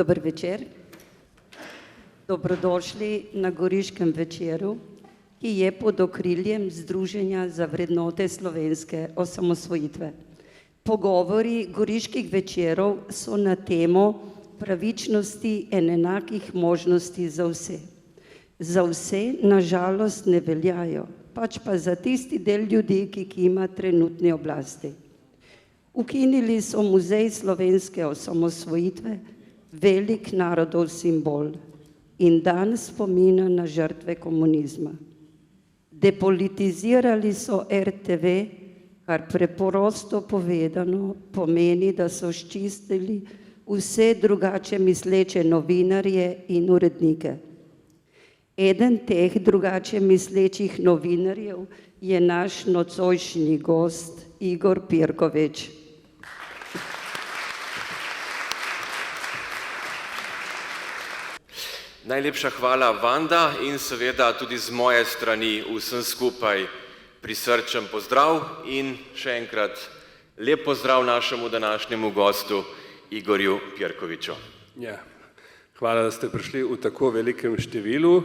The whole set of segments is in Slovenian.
Dober večer. Dobrodošli na Goriškem večeru, ki je pod okriljem Združenja za vrednote slovenske osamosvojitve. Pogovori Goriških večerov so na temo pravičnosti in enakih možnosti za vse. Za vse, na žalost, ne veljajo, pač pa za tisti del ljudi, ki ima trenutni oblasti. Ukinili so Muzej slovenske osamosvojitve, velik narodov simbol in dan spomina na žrtve komunizma. Depolitizirali so RTV, kar preprosto povedano pomeni, da so sčistili vse drugače misleče novinarje in urednike. Eden teh drugače mislečih novinarjev je naš nocojšnji gost Igor Pirkovič. Najlepša hvala, Vanda, in seveda tudi z moje strani vsem skupaj prisrčen pozdrav in še enkrat lep pozdrav našemu današnjemu gostu Igorju Pirkoviču. Ja, hvala, da ste prišli v tako velikem številu,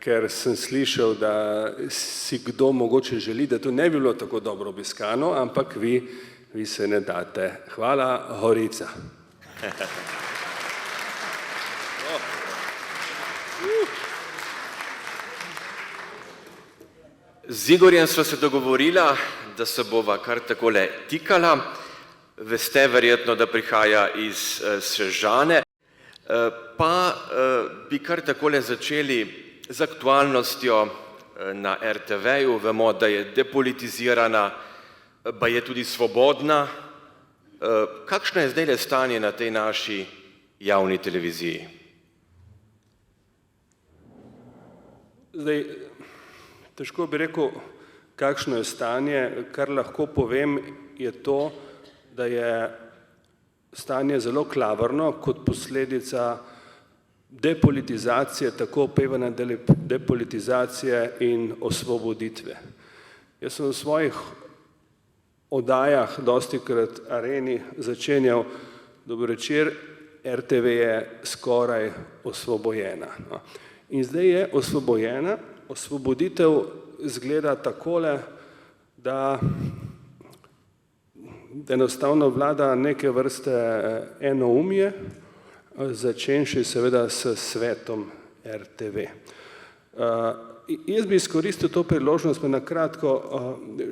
ker sem slišal, da si kdo mogoče želi, da to ne bi bilo tako dobro obiskano, ampak vi se ne date. Hvala, Gorica. Z Igorjem sva se dogovorila, da se bova kar takole tikala. Veste verjetno, da prihaja iz Sežane, pa bi kar takole začeli z aktualnostjo na RTV-ju. Vemo, da je depolitizirana, pa je tudi svobodna. Kakšno je zdajle stanje na tej naši javni televiziji? Zdaj, težko bi rekel, kakšno je stanje. Kar lahko povem, je to, da je stanje zelo klavrno kot posledica depolitizacije, tako opevane depolitizacije in osvoboditve. Jaz sem v svojih oddajah dostikrat Areni začenjal: dober večer, RTV je skoraj osvobojena. In zdaj je osvobojena. Osvoboditev izgleda takole, da enostavno vlada neke vrste enoumje, začenši seveda s svetom RTV. Jaz bi izkoristil to priložnost, pa na kratko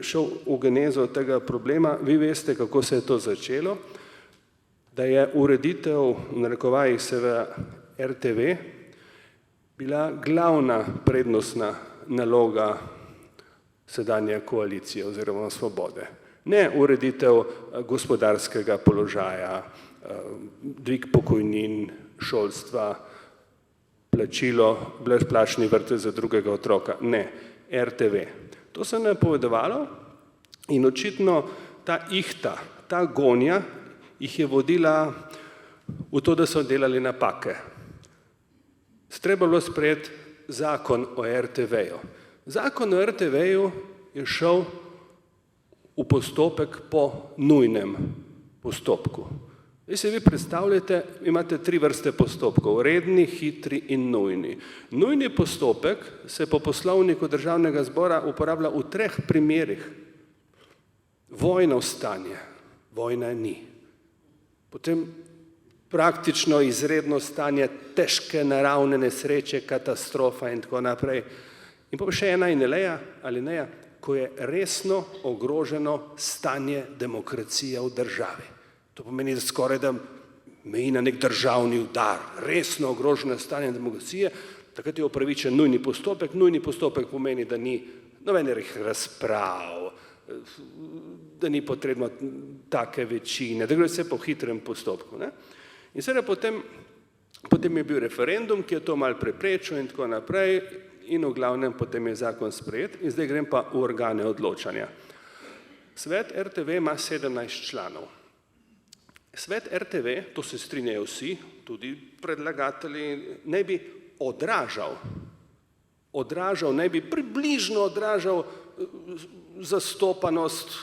šel v genezo tega problema. Vi veste, kako se je to začelo, da je ureditev, v narekovajih seveda RTV, bila glavna prednostna naloga sedanje koalicije oziroma Svobode. Ne ureditev gospodarskega položaja, dvig pokojnin, šolstva, plačilo, brezplačni vrtec za drugega otroka. Ne, RTV. To se je napovedovalo in očitno ta ihta, ta gonja jih je vodila v to, da so delali napake. Treba bilo sprejeti zakon o RTV-ju. Zakon o RTV-ju je šel v postopek po nujnem postopku. Vi si predstavljate, imate 3 vrste postopkov: redni, hitri in nujni. Nujni postopek se po poslovniku Državnega zbora uporablja v 3 primerih. Vojno stanje, vojna ni. Potem praktično izredno stanje, težke naravne nesreče, katastrofa in tako naprej. In pa še ena alineja, ko je resno ogroženo stanje demokracije v državi. To pomeni, da skoraj da meji na nek državni udar. Resno ogroženo stanje demokracije, takrat je upravičen nujni postopek. Nujni postopek pomeni, da ni nobenih razprav, da ni potrebno take večine, da gre vse po hitrem postopku. In seveda potem je bil referendum, ki je to malo preprečil in tako naprej, in v glavnem potem je zakon sprejet. In zdaj grem pa v organe odločanja. Svet RTV ima 17 članov. Svet RTV, to se strinjajo vsi, tudi predlagatelji, naj bi naj bi približno odražal zastopanost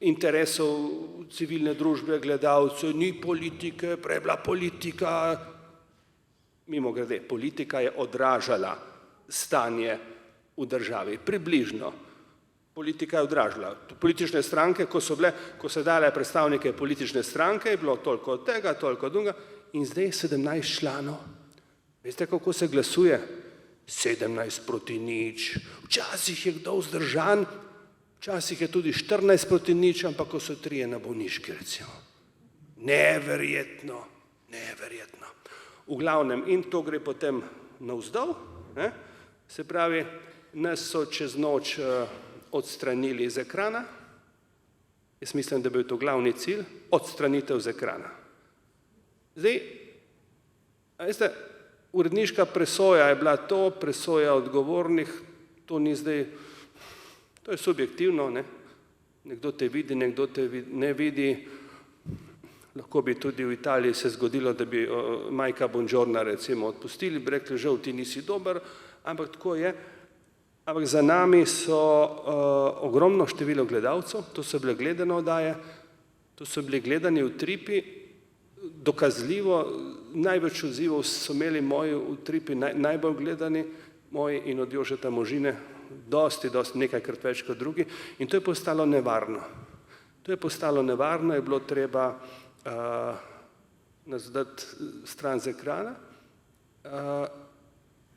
interesov civilne družbe, gledalcev, ni politike, prej je bila politika, mimogrede, politika je odražala stanje v državi, približno. Politika je odražala. Politične stranke, ko so dale predstavnike politične stranke, je bilo toliko od tega, toliko od drugega in zdaj 17 članov. Veste, kako se glasuje? 17-0. Včasih je kdo vzdržan, včasih je tudi 14-0, ampak ko so 3 na bolniški, recimo. Neverjetno. V glavnem, in to gre potem navzdol, se pravi, nas so čez noč odstranili iz ekrana. Jaz mislim, da je bil to glavni cilj, odstranitev z ekrana. Zdaj, veste, uredniška presoja je bila to, presoja odgovornih, to ni zdaj, to je subjektivno, ne? Nekdo te vidi, nekdo te ne vidi. Lahko bi tudi v Italiji se zgodilo, da bi Majka Bongiorna recimo odpustili, bi rekli, žal ti nisi dober, ampak tako je. Ampak za nami so ogromno število gledalcev, to so bile gledane oddaje, to so bili gledani utripi, dokazljivo, največ odzivov so imeli moji utripi, najbolj gledani, moji in od Jožeta Možine, dosti, nekajkrat več kot drugi, in to je postalo nevarno. Je bilo treba nas dati stran z ekrana,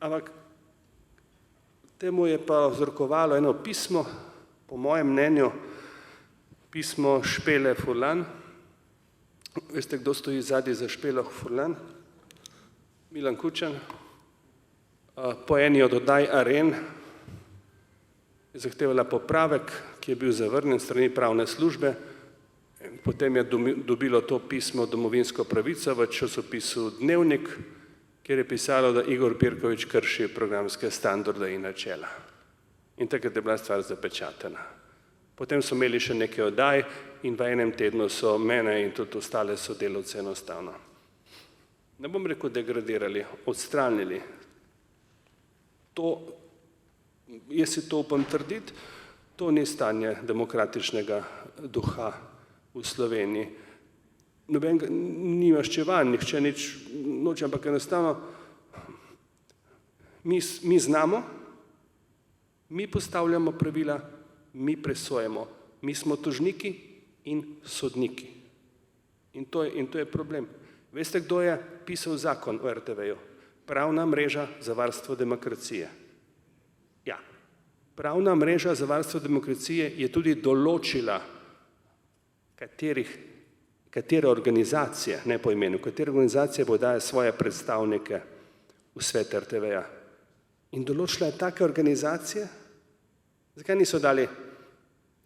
ampak temu je pa vzrokovalo eno pismo, po mojem mnenju, pismo Špele Furlan. Veste, kdo stoji zadaj za Špelo Furlan? Milan Kučan. Po eni od oddaj Aren je zahtevala popravek, ki je bil zavrnjen strani pravne službe. Potem je dobilo to pismo Domovinsko pravico v časopisu Dnevnik, kjer je pisalo, da Igor Pirkovič krši programske standarde in načela. In takrat je bila stvar zapečatena. Potem so imeli še nekaj oddaj in v enem tednu so mene in tudi ostale sodelavce enostavno, ne bom rekel degradirali, odstranili. Jaz si to upam trditi, to ni stanje demokratičnega duha v Sloveniji. Nobenega ni maščevan, nihče nič noče, ampak enostavno mi znamo, mi postavljamo pravila, mi presojamo, mi smo tožniki in sodniki. In to je problem. Veste, kdo je pisal zakon o RTV-ju? Pravna mreža za varstvo demokracije. Ja, Pravna mreža za varstvo demokracije je tudi določila, katere organizacije, ne po imenu, katere organizacije bo daje svoje predstavnike v svet RTV-ja. In določila je take organizacije, zakaj niso dali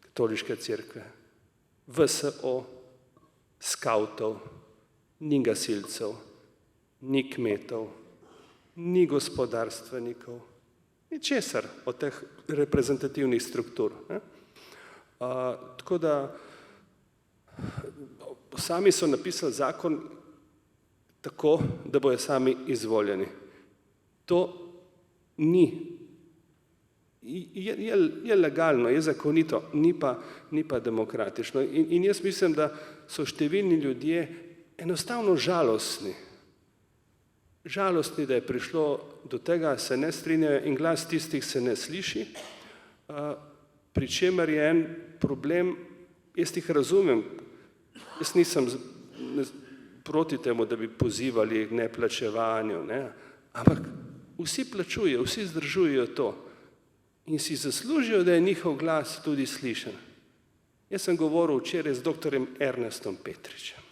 katoliške cerkve, VSO, skavtov, ni gasilcev, ni kmetov, ni gospodarstvenikov, ni česar od teh reprezentativnih struktur. Tako da sami so napisali zakon tako, da bojo sami izvoljeni. To ni. Je legalno, je zakonito, ni pa demokratično. In jaz mislim, da so številni ljudje enostavno žalostni. Žalostni, da je prišlo do tega, se ne strinjajo in glas tistih se ne sliši, pri čemer je en problem, jaz jih razumem, jaz nisem proti temu, da bi pozivali k neplačevanju, ne? Ampak vsi plačujejo, vsi zdržujejo to in si zaslužijo, da je njihov glas tudi slišen. Jaz sem govoril včeraj z doktorjem Ernestom Petričem.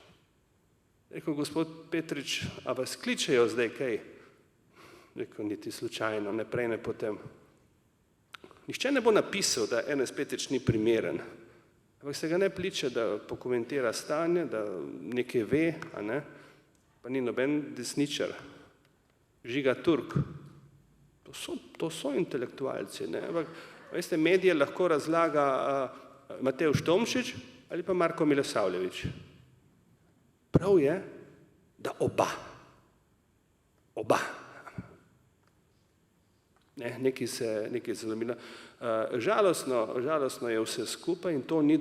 Rekel, gospod Petrič, a vas kličejo zdaj kaj? Rekel, niti slučajno, ne prej, ne potem. Nihče ne bo napisal, da Ernest Petrič ni primeren, ampak se ga ne pliče, da pokomentira stanje, da nekaj ve, a ne? Pa ni noben desničar. Žiga Turk. To so intelektualci, ne? Ampak, veste, medije lahko razlaga Matevž Tomšič ali pa Marko Milosavljević. Prav je, da oba. Nekaj se lomilo. Žalostno je vse skupaj in to ni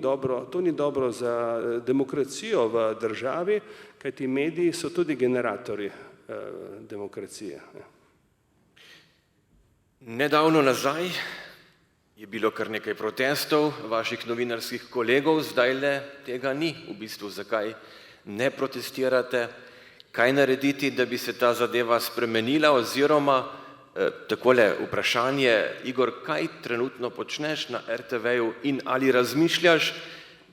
dobro za demokracijo v državi, kajti mediji so tudi generatorji demokracije. Nedavno nazaj je bilo kar nekaj protestov vaših novinarskih kolegov, zdajle tega ni. V bistvu, zakaj ne protestirate? Kaj narediti, da bi se ta zadeva spremenila, oziroma takole vprašanje, Igor, kaj trenutno počneš na RTV-ju in ali razmišljaš,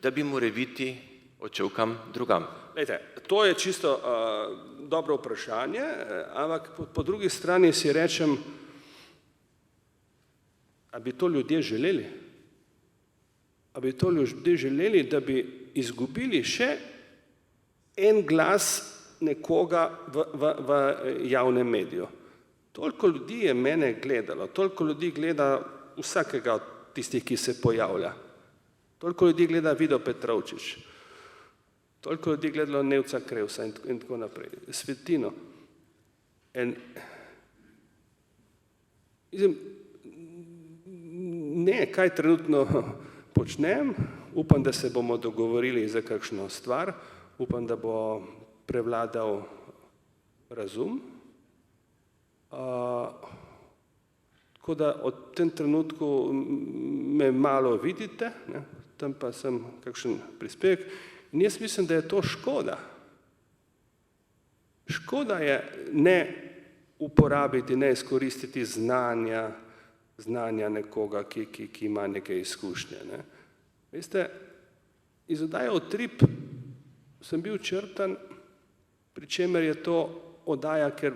da bi morebiti odšel kam drugam? Lejte, to je čisto dobro vprašanje, ampak po drugi strani si rečem, a bi to ljudje želeli? A bi to ljudje želeli, da bi izgubili še en glas nekoga v javnem mediju? Toliko ljudi je mene gledalo, toliko ljudi gleda vsakega od tistih, ki se pojavlja. Toliko ljudi gleda Vido Petrovčič, toliko ljudi gledalo Nevca Krevsa in tako naprej, Svetino. Ne, kaj trenutno počnem, upam, da se bomo dogovorili za kakšno stvar, upam, da bo prevladal razum. Tako da od tem trenutku me malo vidite, ne, tam pa sem kakšen prispevek in jaz mislim, da je to škoda. Škoda je ne uporabiti, ne izkoristiti znanja nekoga, ki ima neke izkušnje. Ne. Veste, iz oddaje Utrip sem bil črtan, pri čemer je to oddaja, ker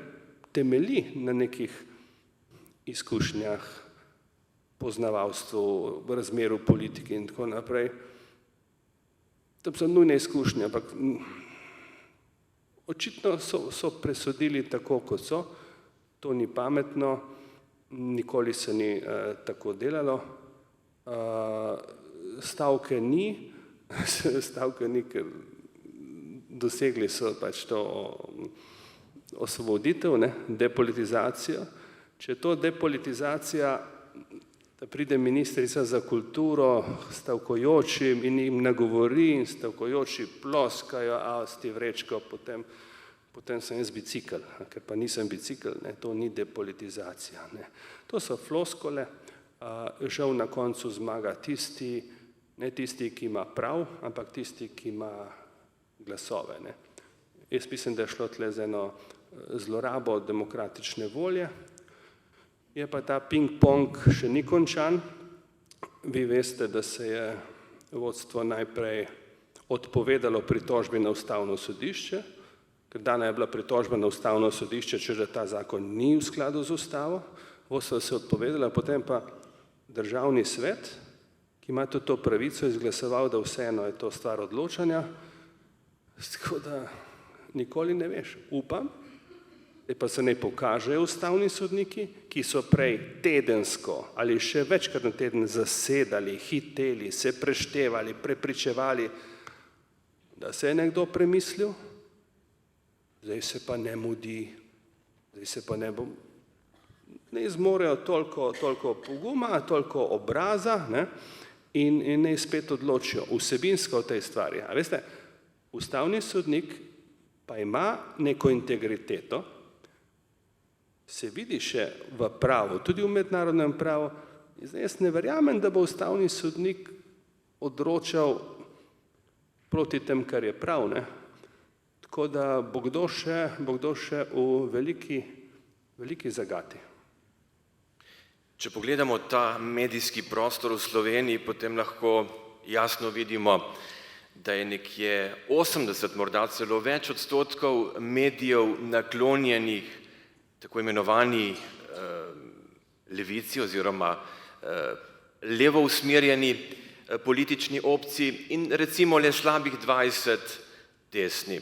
temelji na nekih izkušnjah, poznavalstvu, v razmeru politike in tako naprej. To so nujne izkušnje, ampak očitno so presodili tako, kot so. To ni pametno, nikoli se ni tako delalo. Stavke ni, ker dosegli so pač to osvoboditev, ne, depolitizacijo. Če je to depolitizacija, da pride ministrica za kulturo stavkojočim in jim nagovori in stavkojoči ploskajo, a sti vrečko, potem sem jaz bicikl, ker pa nisem bicikl, ne, to ni depolitizacija. Ne. To so floskole, žal na koncu zmaga tisti, ne tisti, ki ima prav, ampak tisti, ki ima glasove. Ne. Jaz mislim, da je šlo tle za eno zlorabo demokratične volje. Je pa ta ping-pong še ni končan. Vi veste, da se je vodstvo najprej odpovedalo pritožbi na Ustavno sodišče, ker dana je bila pritožba na Ustavno sodišče, če da ta zakon ni v skladu z Ustavo. Vodstvo se je odpovedalo, potem pa Državni svet, ki ima tudi to pravico, izglasoval, da vseeno je to stvar odločanja. Tako da nikoli ne veš. Upam, da pa se ne pokažejo ustavni sodniki, ki so prej tedensko ali še večkrat na teden zasedali, hiteli, se preštevali, prepričevali, da se je nekdo premislil, zdaj se pa ne mudi, zdaj se pa ne zmorejo toliko poguma, toliko obraza, ne, in ne spet odločijo vsebinsko v tej stvari. A veste, ustavni sodnik pa ima neko integriteto, se vidi še v pravu, tudi v mednarodnem pravu. Zdaj, jaz ne verjamem, da bo ustavni sodnik odročal proti tem, kar je prav. Ne? Tako da bo kdo še v veliki zagati. Če pogledamo ta medijski prostor v Sloveniji, potem lahko jasno vidimo, da je nekje 80, morda celo več odstotkov medijev naklonjenih tako imenovani levici oziroma levo usmerjeni politični opciji in recimo le slabih 20 desni.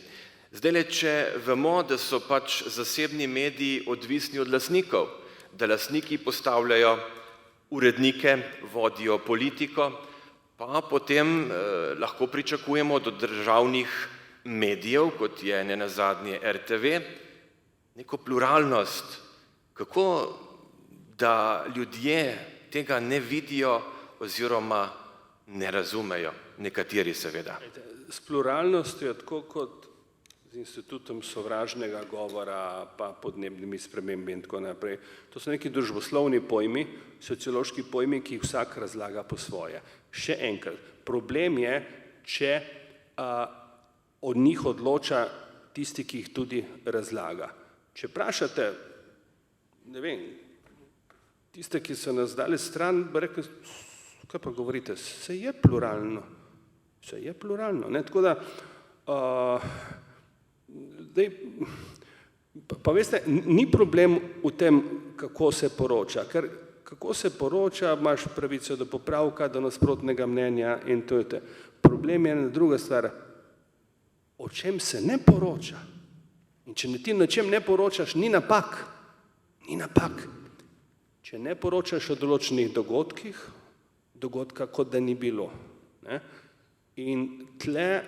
Zdajle, če vemo, da so pač zasebni mediji odvisni od lastnikov, da lastniki postavljajo urednike, vodijo politiko, pa potem lahko pričakujemo do državnih medijev, kot je nenazadnje RTV, neko pluralnost. Kako da ljudje tega ne vidijo oziroma ne razumejo, nekateri seveda. S pluralnostjo, tako kot z institutom sovražnega govora, pa podnebnimi spremembi in tako naprej. To so neki družboslovni pojmi, sociološki pojmi, ki jih vsak razlaga po svoje. Še enkrat, problem je, če od njih odloča tisti, ki jih tudi razlaga. Če vprašate, ne vem, tiste, ki so nas dali stran, bi rekli, kaj pa govorite, se je pluralno. Se je pluralno. Ne? Tako da, pa veste, ni problem v tem, kako se poroča, ker kako se poroča, imaš pravico do popravka, do nasprotnega mnenja in to je to. Problem je ena druga stvar, o čem se ne poroča. In če ti na čem ne poročaš, ni napak. Ni napak. Če ne poročaš o določenih dogodkih, dogodka kot da ni bilo. Ne? In tle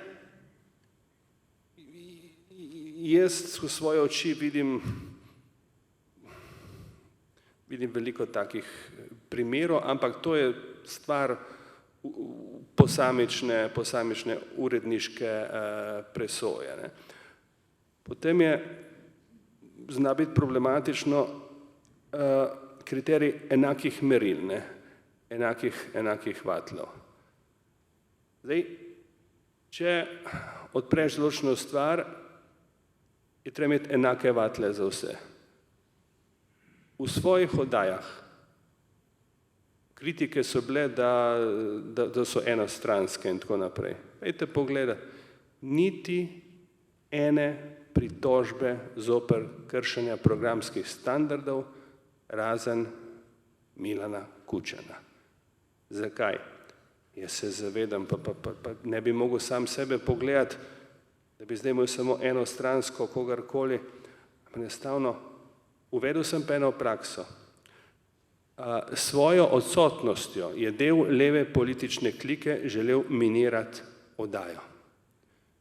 jaz v svoje oči vidim veliko takih primerov, ampak to je stvar posamične uredniške presoje. Ne. Potem zna biti problematično kriterij enakih meril, ne, enakih vatlov. Zdaj, če odpreš določeno stvar, je treba imeti enake vatle za vse. V svojih oddajah kritike so bile, da so enostranske in tako naprej. Pojdite pogledati, niti ene pritožbe zoper kršenja programskih standardov, razen Milana Kučana. Zakaj? Jaz se zavedam, pa ne bi mogel sam sebe pogledati, da bi zdaj imel samo enostransko kogarkoli, enostavno uvedel sem pa eno prakso. Svojo odsotnostjo je del leve politične klike želel minirati oddajo.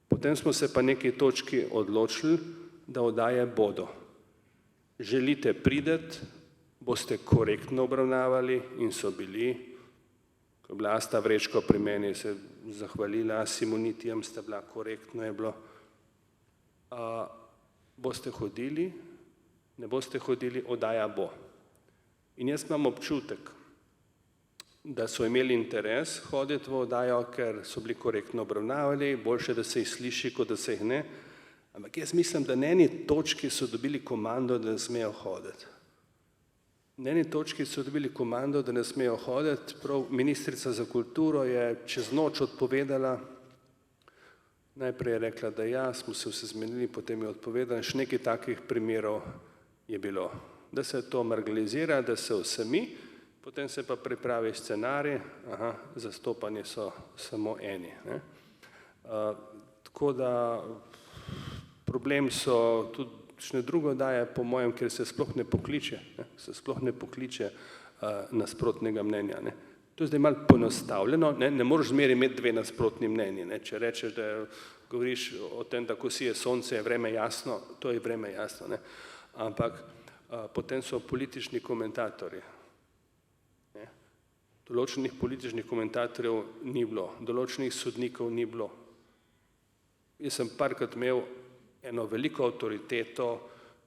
Potem smo se pa neki točki odločili, da oddaje bodo. Želite prideti, boste korektno obravnavali in so bili. Ko je bila Asta Vrečko pri meni, se zahvalila Simonitijem, sta bila, korektno je bilo. Boste hodili, ne boste hodili, oddaja bo. In jaz imam občutek, da so imeli interes hoditi v oddajo, ker so bili korektno obravnavali, boljše, da se jih sliši, kot da se jih ne. Ampak jaz mislim, da na eni točki so dobili komando, da ne smejo hoditi. Na eni točki so dobili komando, da ne smejo hoditi. Prav ministrica za kulturo je čez noč odpovedala. Najprej je rekla, da ja, smo se vse zmenili, potem je odpovedala. Še nekaj takih primerov je bilo. Da se to marginalizira, da se vsemi, potem se pa pripravi scenarij, zastopani so samo eni. Ne? Tako da problem so tudi še drugo daje, po mojem, ker se sploh ne pokliče nasprotnega mnenja. Ne. To je zdaj malo poenostavljeno, ne moreš zmeraj imeti dve nasprotni mnenji. Ne. Če rečeš, da govoriš o tem, da ko sije sonce, je vreme jasno, to je vreme jasno. Ne. Ampak potem so politični komentatorji. Ne. Določenih političnih komentatorjev ni bilo, določenih sodnikov ni bilo. Jaz sem parkrat imel eno veliko avtoriteto,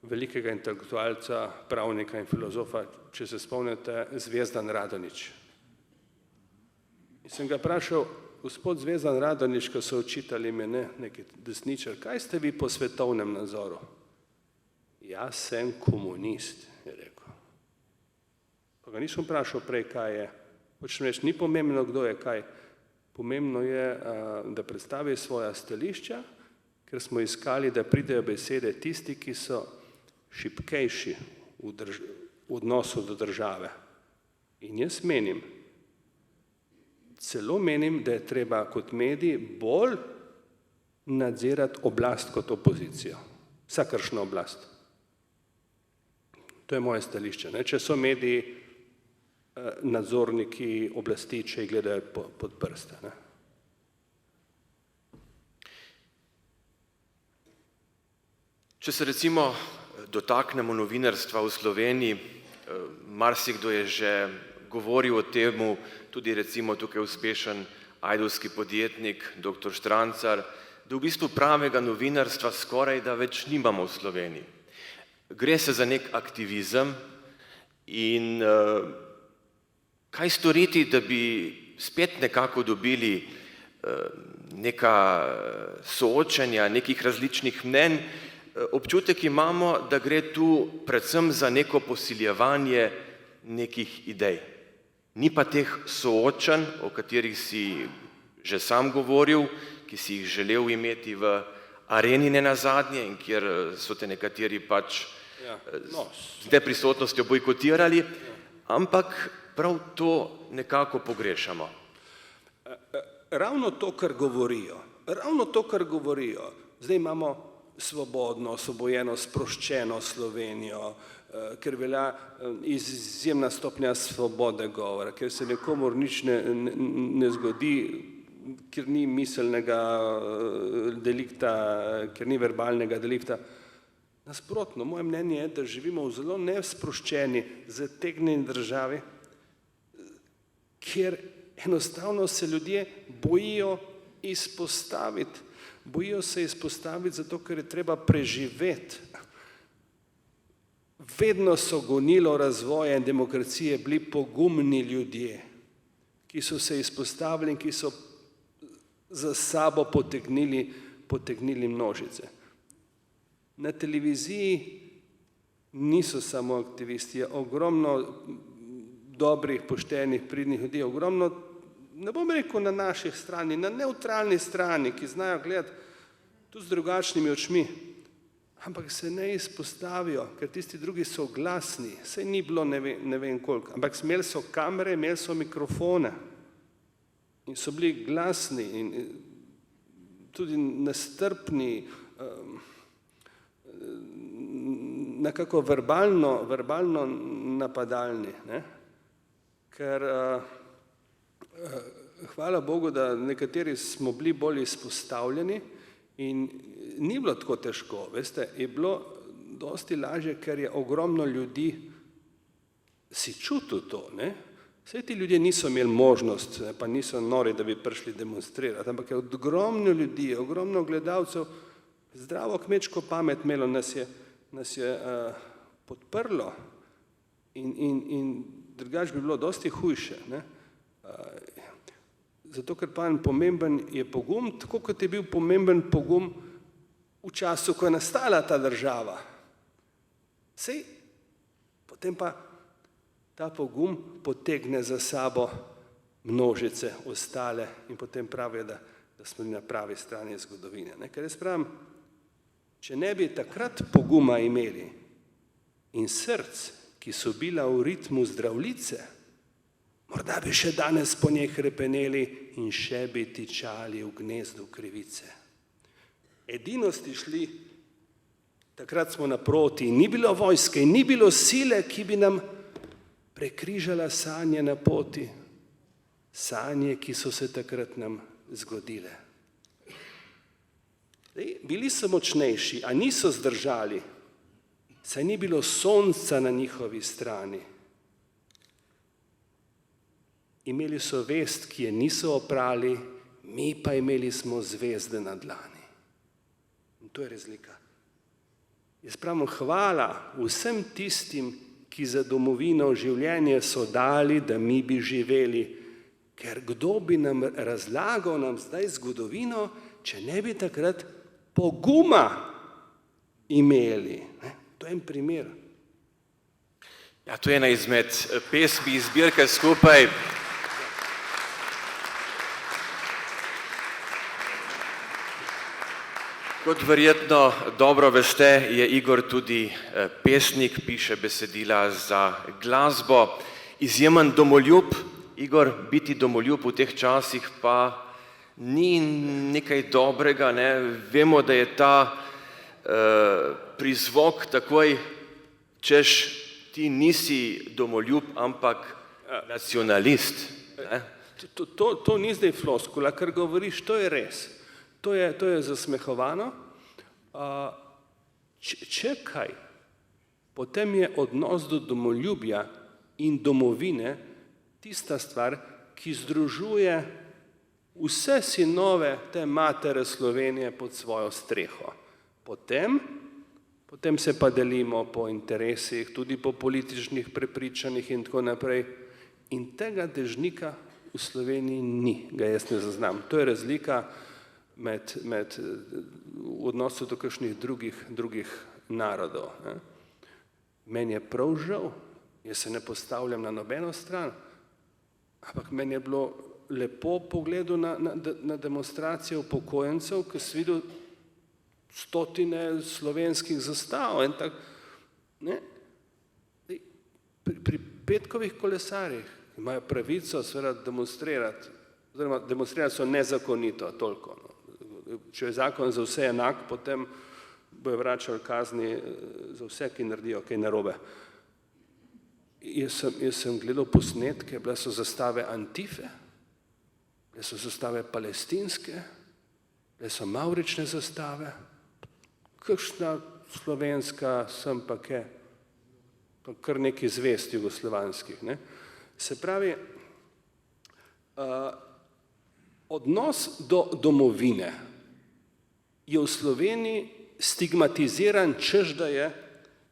velikega intelektualca, pravnika in filozofa, če se spomnite, Zvezdan Radonjić. In sem ga vprašal, gospod Zvezdan Radonjić, ko so očitali me, neki desničar, kaj ste vi po svetovnem nazoru? Jaz sem komunist, je rekel. Pa ga nisem vprašal prej, kaj je. Hočem reči, ni pomembno, kdo je kaj. Pomembno je, da predstavi svoja stališča, ker smo iskali, da pridejo besede tisti, ki so šibkejši v odnosu do države. In jaz menim, celo menim, da je treba kot medij bolj nadzirati oblast kot opozicijo. Vsakršno oblast. To je moje stališče. Ne? Če so mediji nadzorniki oblasti, če jih gledajo pod prste. Ne? Če se recimo dotaknemo novinarstva v Sloveniji, marsikdo je že govoril o temu, tudi recimo tukaj uspešen ajdovski podjetnik, dr. Štrancar, da v bistvu pravega novinarstva skoraj da več nimamo v Sloveniji. Gre se za nek aktivizem in kaj storiti, da bi spet nekako dobili neka soočenja, nekih različnih mnenj. Občutek imamo, da gre tu predvsem za neko posiljevanje nekih idej. Ni pa teh soočenj, o katerih si že sam govoril, ki si jih želel imeti v areni nenazadnje in kjer so te nekateri pač z neprisotnostjo bojkotirali, ampak prav to nekako pogrešamo. Ravno to, kar govorijo, zdaj imamo svobodno, osvobojeno, sproščeno Slovenijo, ker velja izjemna stopnja svobode govora, ker se nekomur nič ne zgodi, ker ni miselnega delikta, ker ni verbalnega delikta. Nasprotno, moje mnenje je, da živimo v zelo nesproščeni, zategnjeni državi, kjer enostavno se ljudje bojijo izpostaviti. Bojijo se izpostaviti zato, ker je treba preživeti. Vedno so gonilo razvoja in demokracije bili pogumni ljudje, ki so se izpostavili in ki so za sabo potegnili množice. Na televiziji niso samo aktivisti, je ogromno dobrih, poštenih, pridnih ljudi, ogromno, ne bom rekel na naši strani, na nevtralni strani, ki znajo gledati tudi z drugačnimi očmi, ampak se ne izpostavijo, ker tisti drugi so glasni, saj ni bilo ne vem koliko, ampak imeli so kamere, imeli so mikrofone in so bili glasni in tudi nestrpni, nekako verbalno napadalni, ne? Ker hvala Bogu, da nekateri smo bili bolj izpostavljeni in ni bilo tako težko, veste, je bilo dosti lažje, ker je ogromno ljudi si čutil to, ne? Vse ti ljudje niso imeli možnost, pa niso nori, da bi prišli demonstrirati, ampak je ogromno ljudi, ogromno gledalcev zdravo kmečko pamet imelo, nas je podprlo in drugače bi bilo dosti hujše, ne? Zato, ker pa pomemben je pogum, tako kot je bil pomemben pogum v času, ko je nastala ta država. Sej, potem pa ta pogum potegne za sabo množice ostale in potem pravijo, da smo na pravi strani zgodovine. Ne? Ker jaz pravim, če ne bi takrat poguma imeli in src, ki so bila v ritmu zdravljice, morda bi še danes po njej hrepeneli in še bi tičali v gnezdu krivice. Edino ste šli, takrat smo naproti, ni bilo vojske, ni bilo sile, ki bi nam prekrižala sanje na poti, sanje, ki so se takrat nam zgodile. Bili so močnejši, a niso zdržali, saj ni bilo sonca na njihovi strani. Imeli so vest, ki je niso oprali, mi pa imeli smo zvezde na dlani. In to je razlika. Jaz pravim, hvala vsem tistim, ki za domovino življenje so dali, da mi bi živeli, ker kdo bi nam razlagal nam zdaj zgodovino, če ne bi takrat poguma imeli. To je en primer. Ja, to je ena izmed pesmi iz zbirke Skupaj. Kot verjetno dobro veste, je Igor tudi pesnik, piše besedila za glasbo, izjemen domoljub. Igor, biti domoljub v teh časih pa ni nekaj dobrega, ne? Vemo, da je ta prizvok takoj, češ ti nisi domoljub, ampak nacionalist. Ne? To ni zdaj floskula, kar govoriš, to je res. To je zasmehovano. Če kaj, potem je odnos do domoljubja in domovine tista stvar, ki združuje vse sinove te matere Slovenije pod svojo streho. Potem se pa delimo po interesih, tudi po političnih prepričanjih in tako naprej. In tega dežnika v Sloveniji ni, ga jaz ne zaznam. To je razlika med v odnosu do kakšnih drugih narodov. Ne. Meni je prav žal, jaz se ne postavljam na nobeno stran, ampak meni je bilo lepo pogledu na demonstracijo upokojencev, ko si videl stotine slovenskih zastav in tak, ne. Pri petkovih kolesarjih imajo pravico seveda demonstrirati, oziroma demonstrirati so nezakonito, toliko. No. Če je zakon za vse enak, potem bojo vračali kazni za vse, ki naredijo kaj narobe. Jaz sem gledal posnetke, bile so zastave Antife, bile so zastave palestinske, bile so mavrične zastave, kakšna slovenska sem pa kaj, pa kar nekaj zvest jugoslovanskih. Ne. Se pravi, odnos do domovine je v Sloveniji stigmatiziran, češ da je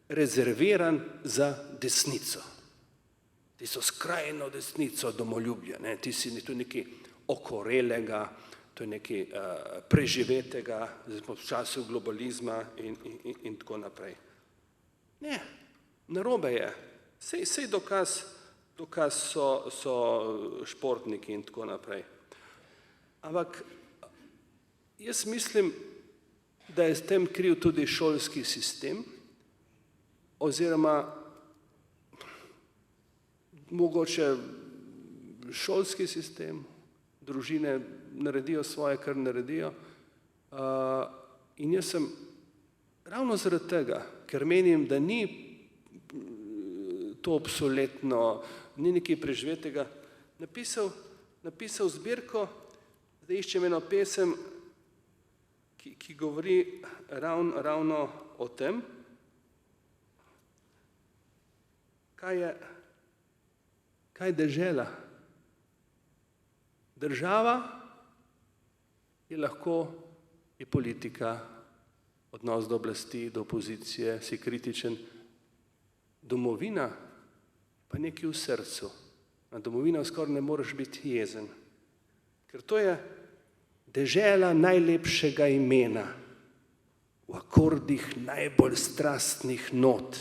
rezerviran za desnico. Ti so skrajno desnico domoljubje, ne? Ti si to nekaj okorelega, to je nekaj preživetega v času globalizma in tako naprej. Ne, narobe je. Sej dokaz so športniki in tako naprej. Ampak jaz mislim, da je s tem kriv tudi šolski sistem, oziroma mogoče šolski sistem, družine naredijo svoje, kar naredijo. In jaz sem ravno zaradi tega, ker menim, da ni to obsoletno, ni nekaj preživetega, napisal zbirko, da iščem eno pesem, ki govori ravno o tem, kaj je dežela. Država je lahko, je politika, odnos do oblasti, do opozicije, si kritičen. Domovina pa nekaj v srcu. Na domovino skoraj ne moreš biti jezen. Ker to je dežela najlepšega imena, v akordih najbolj strastnih not.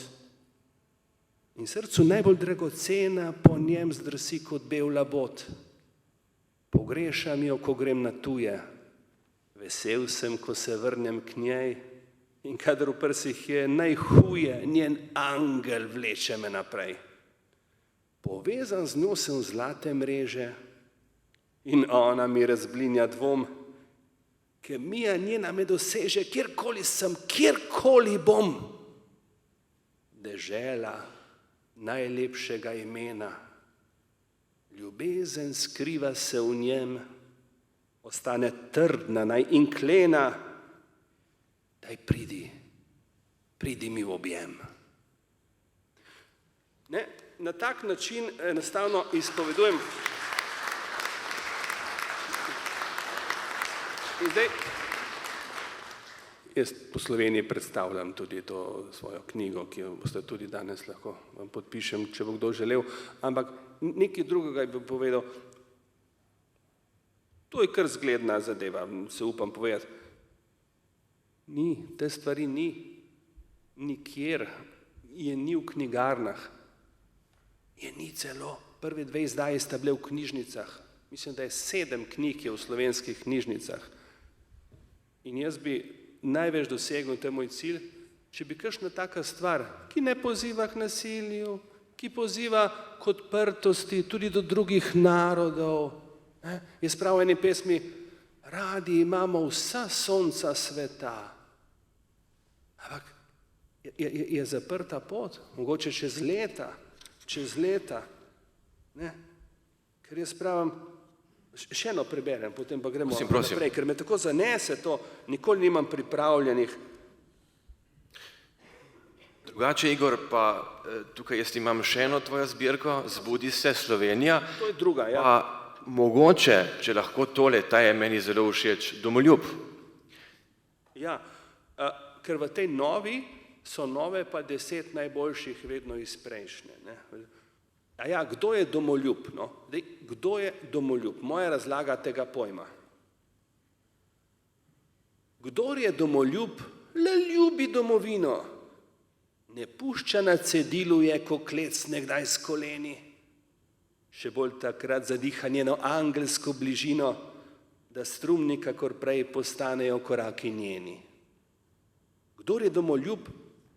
In srcu najbolj dragocena, po njem zdrsi kot bel labod. Pogrešam jo, ko grem na tuje. Vesel sem, ko se vrnem k njej. In kadar v prsih je najhuje, njen angel vleče me naprej. Povezan z njo sem v zlate mreže in ona mi razblinja dvom. Kemija njena me doseže, kjerkoli sem, kjerkoli bom. Dežela najlepšega imena. Ljubezen skriva se v njem, ostane trdna in klena. Daj pridi mi v objem. Ne, na tak način enostavno izpovedujem. In zdaj, jaz po Sloveniji predstavljam tudi to svojo knjigo, ki jo boste tudi danes lahko vam podpišem, če bo kdo želel, ampak nekaj drugega bi povedal. To je kar zgledna zadeva, se upam povedati. Te stvari ni nikjer, je ni v knjigarnah, je ni celo. Prvi 2 izdaji sta bile v knjižnicah. Mislim, da je 7 knjig v slovenskih knjižnicah. In jaz bi največ dosegel, to je moj cilj, če bi kakšna taka stvar, ki ne poziva k nasilju, ki poziva k odprtosti tudi do drugih narodov. Jaz prav v eni pesmi, radi imamo vsa sonca sveta. Ampak je zaprta pot, mogoče čez leta. Ne? Ker jaz pravim, še eno preberem, potem pa gremo naprej, ker me tako zanese to, nikoli nimam pripravljenih. Drugače, Igor, pa tukaj jaz imam še eno tvojo zbirko, Zbudi se Slovenija. To je druga, ja. Pa mogoče, če lahko tole, ta je meni zelo všeč, domoljub. Ja, ker v tej novi so nove pa 10 najboljših vedno iz prejšnje. Ne? A ja, kdo je domoljub? No? Kdo je domoljub? Moja razlaga tega pojma. Kdor je domoljub, le ljubi domovino. Ne pušča na cedilu je, ko klecne kdaj s koleni. Še bolj takrat zadiha njeno angelsko bližino, da strumni, kakor prej, postanejo koraki njeni. Kdor je domoljub,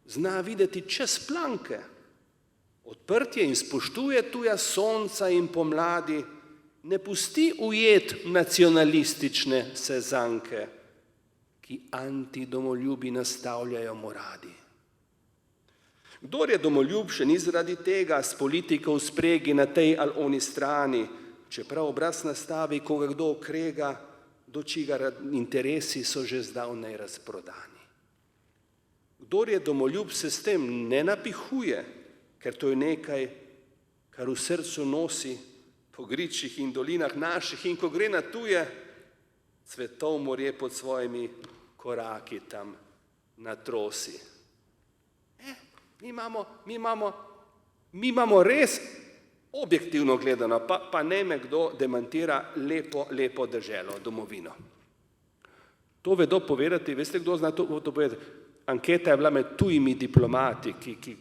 zna videti čez planke. Odprtje in spoštuje tuja sonca in pomladi, ne pusti ujet nacionalistične sezanke, ki antidomoljubi nastavljajo moradi. Kdor je domoljub, še ni zaradi tega s politiko v spregi na tej ali oni strani, čeprav obraz nastavi, ko ga kdo okrega, do čigar interesi so že zdavnaj razprodani. Kdor je domoljub, se s tem ne napihuje, ker to je nekaj, kar v srcu nosi po gričih in dolinah naših, in ko gre na tuje, cvetov morje pod svojimi koraki tam natrosi. Mi imamo res objektivno gledano, pa ne me kdo demantira, lepo deželo, domovino. To vedo povedati, veste, kdo zna to povedati? Anketa je bila med tujimi diplomati, ki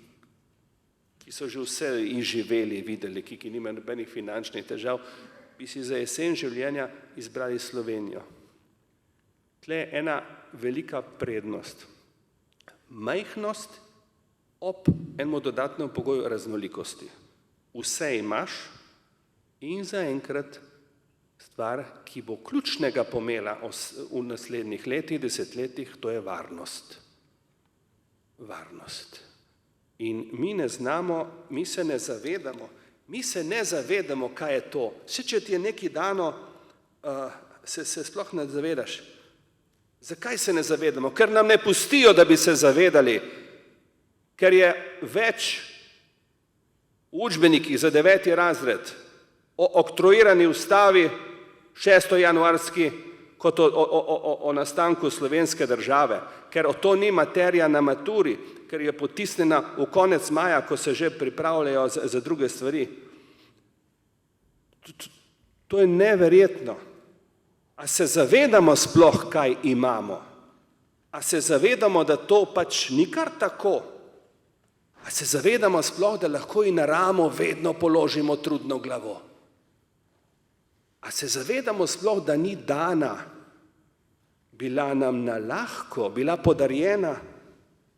so že vse izživeli, videli, ki nimajo nobenih finančnih težav, bi si za jesen življenja izbrali Slovenijo. Tle je ena velika prednost. Majhnost ob enem dodatnem pogoju raznolikosti. Vse imaš in zaenkrat stvar, ki bo ključnega pomena v naslednjih letih, desetletjih, to je varnost. Varnost. In mi se ne zavedamo, kaj je to. Vse, če ti je nekaj dano, se sploh ne zavedaš. Zakaj se ne zavedamo? Ker nam ne pustijo, da bi se zavedali. Ker je več učbenikih za 9. razred o oktroirani ustavi 6. januarski kot o nastanku slovenske države, ker to ni materija na maturi, ker je potisnjena v konec maja, ko se že pripravljajo za druge stvari. To je neverjetno. A se zavedamo sploh, kaj imamo? A se zavedamo, da to pač ni kar tako? A se zavedamo sploh, da lahko in na ramo vedno položimo trudno glavo? A se zavedamo sploh, da ni dana, bila nam na lahko, bila podarjena,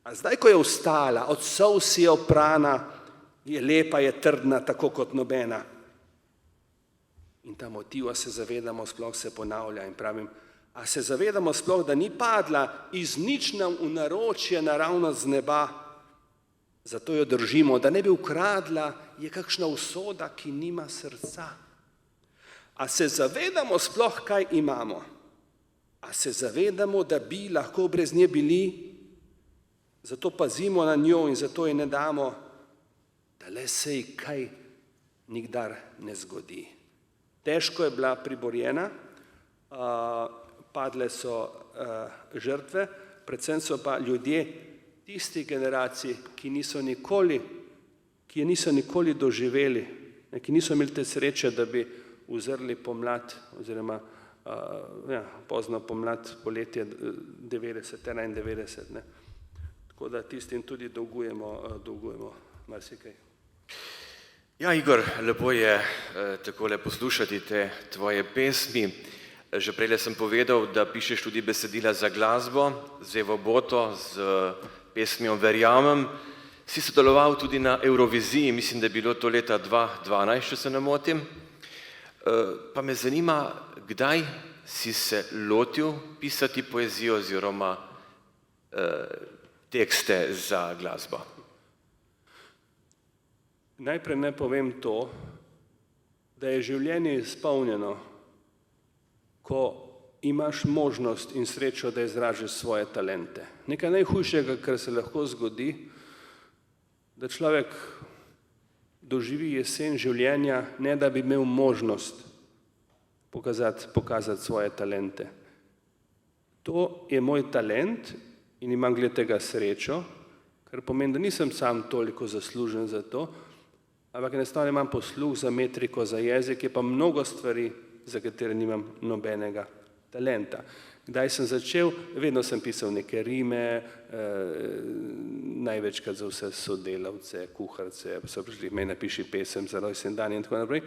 a zdaj, ko je ostala, od solz je oprana, je lepa, je trdna, tako kot nobena. In ta motiv, a se zavedamo sploh, se ponavlja in pravim, a se zavedamo sploh, da ni padla iz nič nam v naročje naravno z neba, zato jo držimo, da ne bi ukradla, je kakšna usoda, ki nima srca. A se zavedamo sploh, kaj imamo? A se zavedamo, da bi lahko brez nje bili? Zato pazimo na njo in zato je ne damo, da le se ji kaj nikdar ne zgodi. Težko je bila priborjena, padle so žrtve, predvsem so pa ljudje tistih generacij, ki je niso nikoli doživeli, ki niso imeli te sreče, da bi uzrli pomlad, oziroma pozno pomlad, poletje 90-91. Tako da tistim tudi dolgujemo marsikaj. Ja, Igor, lepo je takole poslušati te tvoje pesmi. Že prej sem povedal, da pišeš tudi besedila za glasbo, z Evo Boto, z pesmijo Verjamem. Si sodeloval tudi na Evroviziji, mislim, da je bilo to leta 2012, če se ne motim. Pa me zanima, kdaj si se lotil pisati poezijo oziroma tekste za glasbo? Najprej ne povem to, da je življenje izpolnjeno, ko imaš možnost in srečo, da izražiš svoje talente. Nekaj najhujšega, kar se lahko zgodi, da človek doživi jesen življenja, ne da bi imel možnost pokazati svoje talente. To je moj talent in imam glede tega srečo, kar pomeni, da nisem sam toliko zaslužen za to, ampak enostavno imam posluh za metriko, za jezik, je pa mnogo stvari, za katere nimam nobenega talenta. Kdaj sem začel? Vedno sem pisal neke rime, največkrat za vse sodelavce, kuharce, so prišli, me napiši pesem za rojsten dan in tako naprej.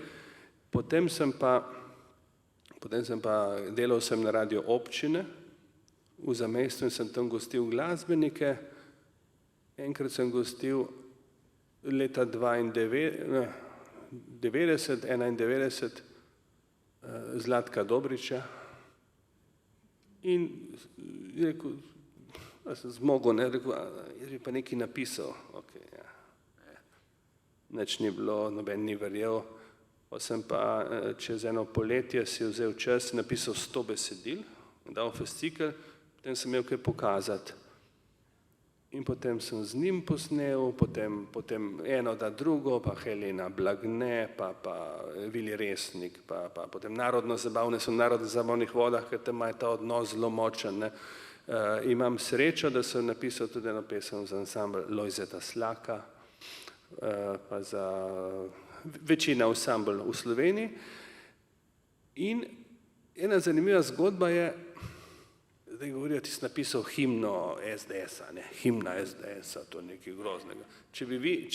Potem sem pa delal na radio občine v zamejstvu in sem tam gostil glasbenike. Enkrat sem gostil leta 91, Zlatka Dobriča in je rekel, da sem zmogel, ne, rekel, jaz bi pa nekaj napisal. Okay, ja. Nič ni bilo, noben ni verjel. Sem pa čez eno poletje si vzel čas, napisal 100 besedil, dal fascikel, potem sem imel kaj pokazati. In potem sem z njim posnel, potem eno da drugo, pa Helena Blagne, pa Vili Resnik, pa potem narodno zabavne so v narodno zabavnih vodah, ker tam je ta odnos zelo močen. Ne. Imam srečo, da sem napisal tudi eno pesem za ansambl Lojzeta Slaka, pa za večina ansambl v Sloveniji. In ena zanimiva zgodba je, zdaj govorijo, ti si napisal himno SDS-a, ne, himna SDS-a, to je nekaj groznega. Če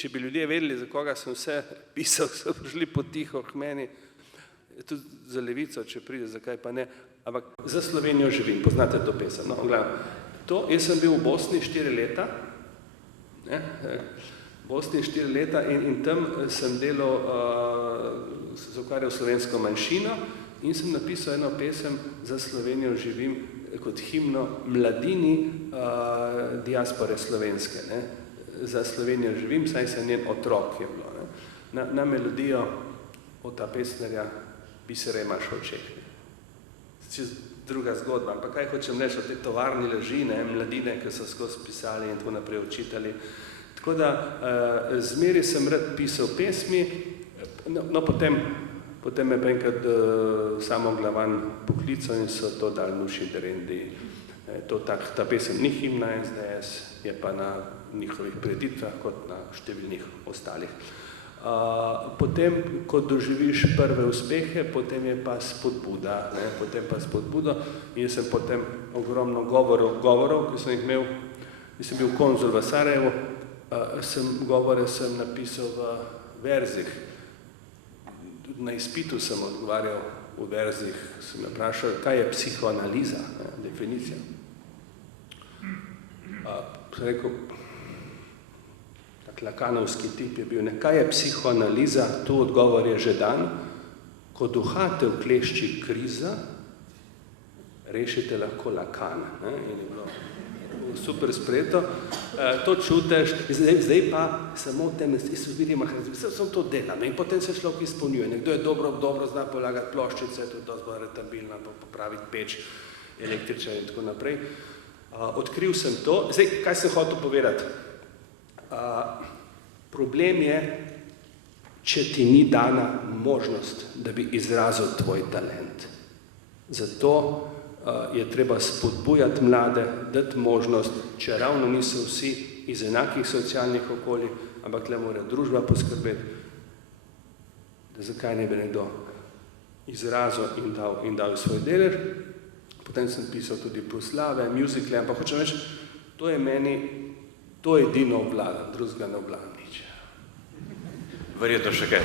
bi ljudje vedeli, za koga sem vse pisal, so prišli potiho k meni, tudi za Levico, če pride, zakaj pa ne, ampak za Slovenijo živim, poznate to pesem. No, gledam, jaz sem bil v Bosni 4 leta, ne, Bosni 4 leta in tam sem delal, se ukvarjal slovensko manjšino in sem napisal eno pesem za Slovenijo živim kot himno mladini diaspore slovenske. Ne. Za Slovenijo živim, saj sem njen otrok je bilo. Ne. Na melodijo od ta pesnerja Bisere imaš v očeh. Čez druga zgodba, ampak kaj hočem reči o tej tovarni laži, ne, mladine, ki so skozi pisali in tako naprej učitali. Tako da zmeri sem rad pisal pesmi, no potem me pa enkrat Samoglavan poklical in so to dali Nuši Derendi. Ta pesem ni himna SDS, je pa na njihovih preditvah kot na številnih ostalih. Potem, ko doživiš prve uspehe, potem je pa spodbuda, ne, in sem potem ogromno govorov, ki sem jih imel, sem bil konzul v Sarajevu, govore sem napisal v verzih. Na izpitu sem odgovarjal v verzih, sem me vprašal, kaj je psihoanaliza, ne, definicija. Sem rekel, tak lakanovski tip je bil, ne, kaj je psihoanaliza, tu odgovor je že dan, ko duha te vklešči kriza, rešite lahko Lakan. Ne, in je bilo super sprejeto, to čutiš, zdaj pa samo tem, jaz vidim, sem to delam in potem se človek izpolnjuje. Nekdo je dobro zna polagati ploščice, tudi dosti bolj rentabilna, popraviti peč, električna in tako naprej. Odkril sem to. Zdaj, kaj sem hotel povedati? Problem je, če ti ni dana možnost, da bi izrazil tvoj talent. Zato je treba spodbujati mlade, dati možnost, če ravno niso vsi iz enakih socialnih okolij, ampak tle mora družba poskrbeti, da zakaj ne bi nekdo izrazil in dal svoj delež. Potem sem pisal tudi proslave, muzikle, ampak hočem reči, to je meni, to edino obvladam, drugega ne obvladam nič. Verjetno še kaj.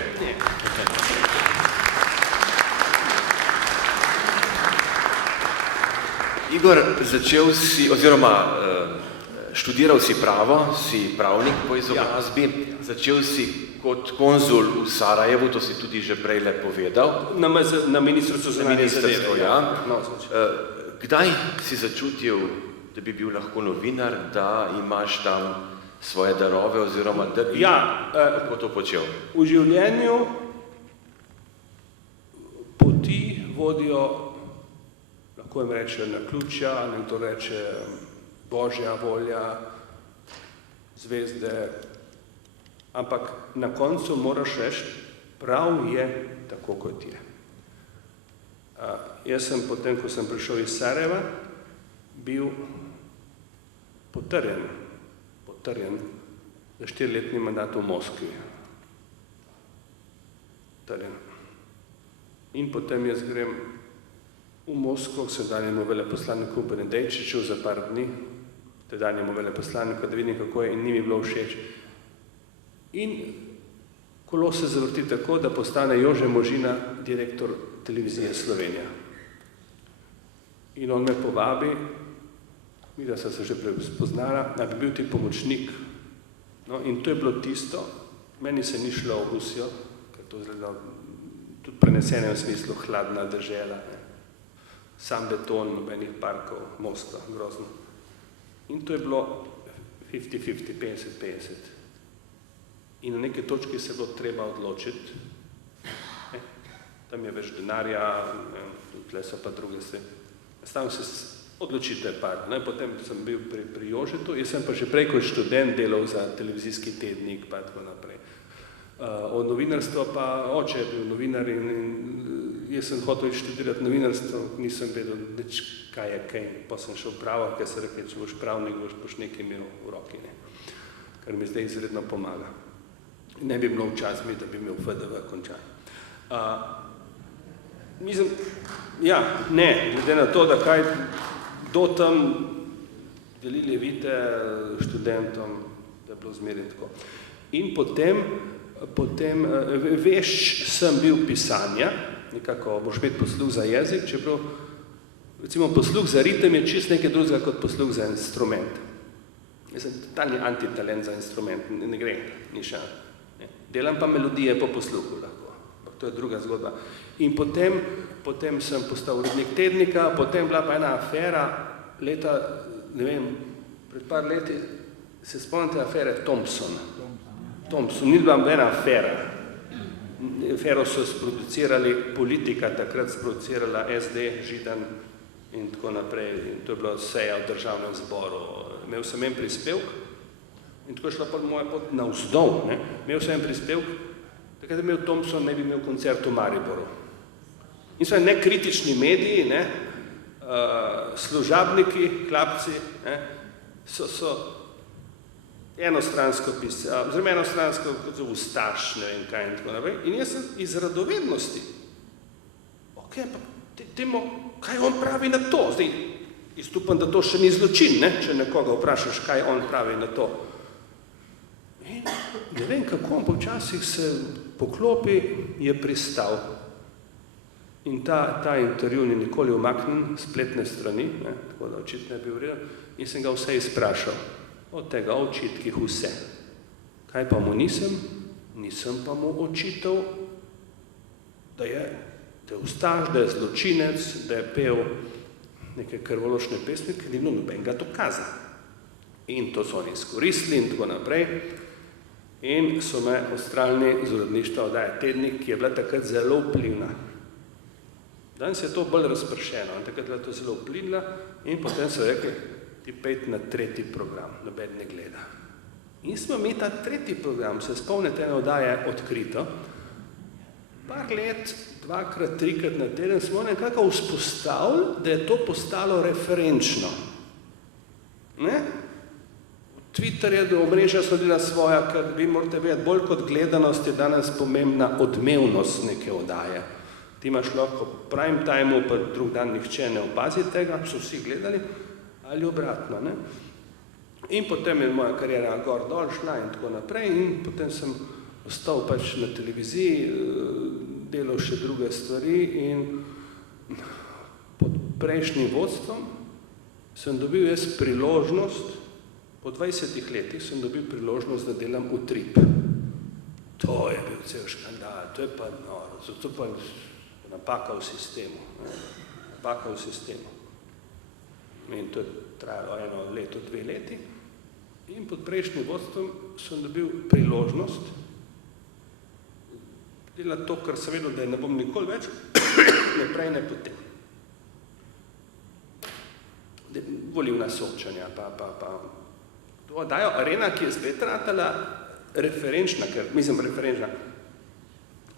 Igor, začel si, oziroma študiral si pravo, si pravnik po izobrazbi, začel si kot konzul v Sarajevu, to si tudi že prej le povedal. Na ministrstvu za zadeve. Ja. Kdaj si začutil, da bi bil lahko novinar, da imaš tam svoje darove, oziroma da bi lahko to počel? V življenju poti vodijo, lahko jim reče naključja, nekdo reče božja volja, zvezde, ampak na koncu moraš reči, prav je tako, kot je. Jaz sem potem, ko sem prišel iz Sarajeva, bil potrjen za 4-letni mandat v Moskvi. Potrjen. In potem jaz grem v Moskvo k sedanjemu veleposlaniku Benedejčiču za par dni, tedanjemu veleposlaniku, da vidim, kako je, in ni mi bilo všeč. In kolo se zavrti tako, da postane Jože Možina direktor televizije Slovenija. In on me povabi, midva sva se že spoznala, da bi bil ti pomočnik. No, in to je bilo tisto, meni se ni šlo v Rusijo, ker to je tudi prenesenem smislu hladna dežela, sam beton, nobenih parkov, Moskva, grozno. In to je bilo 50-50, 50-50. In na neki točki se je bilo treba odločiti. Tam je več denarja, tukaj so pa druge stvari. Stavim se odločitev par. Potem sem bil pri Jožetu, jaz sem pa že prej kot študent delal za televizijski tednik, pa tako naprej. Od novinarstva pa oče je bil novinar in jaz sem hotel študirati novinarstvo, nisem vedel, kaj je kaj. Pa sem šel pravo, ker se rekel, če boš pravnik, boš nekaj imel v roki, kar mi zdaj izredno pomaga. Ne bi bilo včas mi, da bi imel FDV končan. Mislim, glede na to, da kaj do tam delili vite študentom, da je bilo zmeraj tako. In potem vešč sem bil pisanja, nekako boš imeti posluh za jezik, čeprav recimo posluh za ritem je čist nekaj drugega kot posluh za instrument. Jaz sem totalni antitalent za instrument, ne gre, ni še. Delam pa melodije po posluhu lahko, to je druga zgodba. In potem sem postal urednik tednika, potem bila pa ena afera, leta, ne vem, pred par leti, se spomnite afere Thompson, ni bila ena afera. Afero so sproducirali, politika takrat sproducirala SD, Židan in tako naprej. In to je bila seja v državnem zboru. Imel sem en prispevk in tako je šla pod moja pot navzdol. Imel sem en prispevk, takrat je imel Thompson, ne bi imel koncert v Mariboru. In so nekritični mediji, služabniki, klapci, so enostransko pisali, oziroma enostransko kot so ustaš, ne vem kaj in tako naprej. In jaz sem iz radovednosti. Ok, pa temo, kaj on pravi na to? Zdaj, jaz upam, da to še ni zločin, če nekoga vprašaš, kaj on pravi na to. In ne vem, kako on počasih se poklopi, je pristal. In ta intervju ni nikoli umaknjen spletne strani, tako da očitno je bil real, in sem ga vse izprašal. Od tega očitkih vse. Kaj pa mu nisem? Nisem pa mu očital, da je ustaš, da je zločinec, da je pel neke krvoločne pesmi, ker ni bilo nobenega dokaza. In to so oni izkoristili in tako naprej. In so me odstranili z uredništva oddaje Tednik, ki je bila takrat zelo vplivna. Danes je to bolj razpršeno, in takrat je bila to zelo vplivna in potem so rekli, ti pejte na 3. program, noben ne gleda. In smo mi ta 3. program, se spomnite ene oddaje Odkrito, par let, 2-krat, 3-krat na teden smo nekako vzpostavili, da je to postalo referenčno. Twitter je do omrežja sledila svoja, ker vi morate vedeti, bolj kot gledanost je danes pomembna odmevnost neke oddaje. Ti imaš lahko prime time, pa drug dan nihče ne opazi tega, so vsi gledali, ali obratno. In potem je moja karijera gor dol šla in tako naprej in potem sem ostal pač na televiziji, delal še druge stvari in pod prejšnjim vodstvom sem dobil jaz priložnost, po 20 letih sem dobil priložnost, da delam Utrip. To je bil cel škandal, to je pa noro, to pa napaka v sistemu. Napaka v sistemu. In to je trajalo 1 leto, 2 leti. In pod prejšnjim vodstvom sem dobil priložnost delati to, kar sem vedel, da ne bom nikoli več, ne prej, ne potem. Volilna soočanja, pa to dajo Arena, ki je spet ratala referenčna, ker mislim referenčna.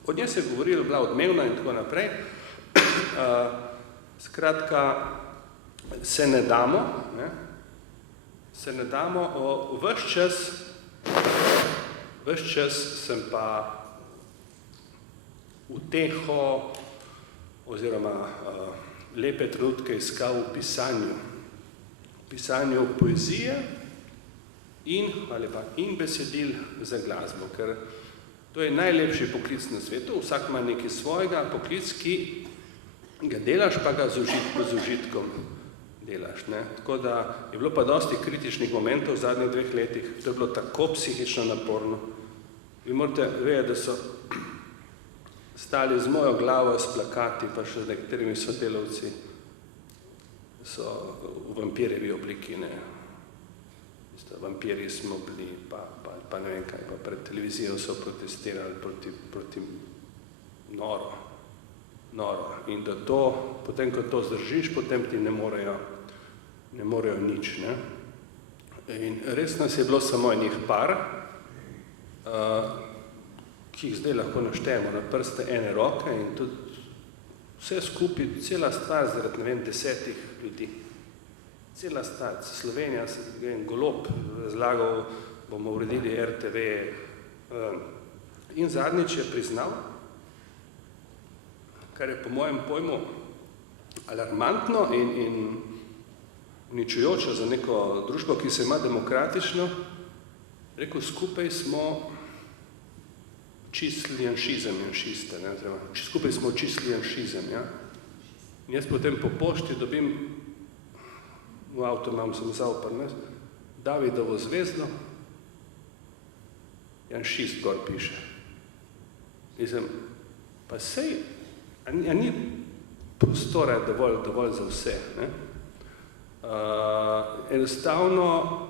Od nje se je govorilo, bila odmevna in tako naprej, Skratka, se ne damo, ves čas sem pa uteho oziroma lepe trenutke iskal v pisanju poezije in besedil za glasbo, ker to je najlepši poklic na svetu, vsak ima nekaj svojega, poklic, ki ga delaš, pa ga z užitkom delaš. Tako da je bilo pa dosti kritičnih momentov v zadnjih 2 letih, to je bilo tako psihično naporno. Vi morate vedeti, da so stali z mojo glavo s plakati, pa še z nekaterimi sodelavci, so v vampirjevi obliki, vampirji smo bili, pa ne vem kaj, pa pred televizijo so protestirali proti noro. In da to, potem, ko to zdržiš, potem ti ne morejo nič. In res nas je bilo samo enih par, ki jih zdaj lahko naštejemo na prste ene roke in tudi vse skupaj, cela stvar zaradi, ne vem, 10 ljudi. Cela stvar, Slovenija, Golob razlagal, bomo uredili RTV in zadnjič je priznal, kar je po mojem pojmu alarmantno in uničujoče za neko družbo, ki se ima demokratično, rekel, skupaj smo čistili janšizem, skupaj smo čistili janšizem. In jaz potem po pošti dobim, v avto sem vzal prines, Davidovo zvezdo, janšist gor piše. Mislim, pa sej, a ni prostora dovolj za vse. Enostavno,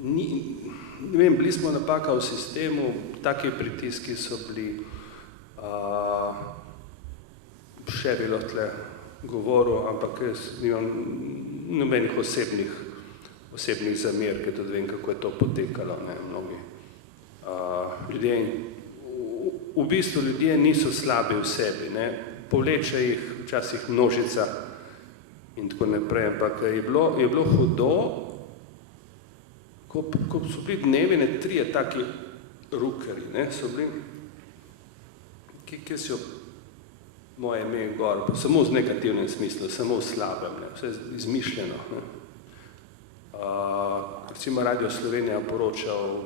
ne vem, bili smo napaka v sistemu, taki pritiski so bili, še bilo tle govoril, ampak jaz nimam nobenih osebnih zamer, ker tudi vem, kako je to potekalo, mnogi. Ljudje, v bistvu ljudje niso slabi v sebi, povleče jih včasih množica in tako naprej, ampak je bilo hudo, ko so bili dnevi, 3 taki rukeri, so bili, kje so moje ime gor, samo v negativnem smislu, samo v slabem, vse izmišljeno. Recimo Radio Slovenija poročal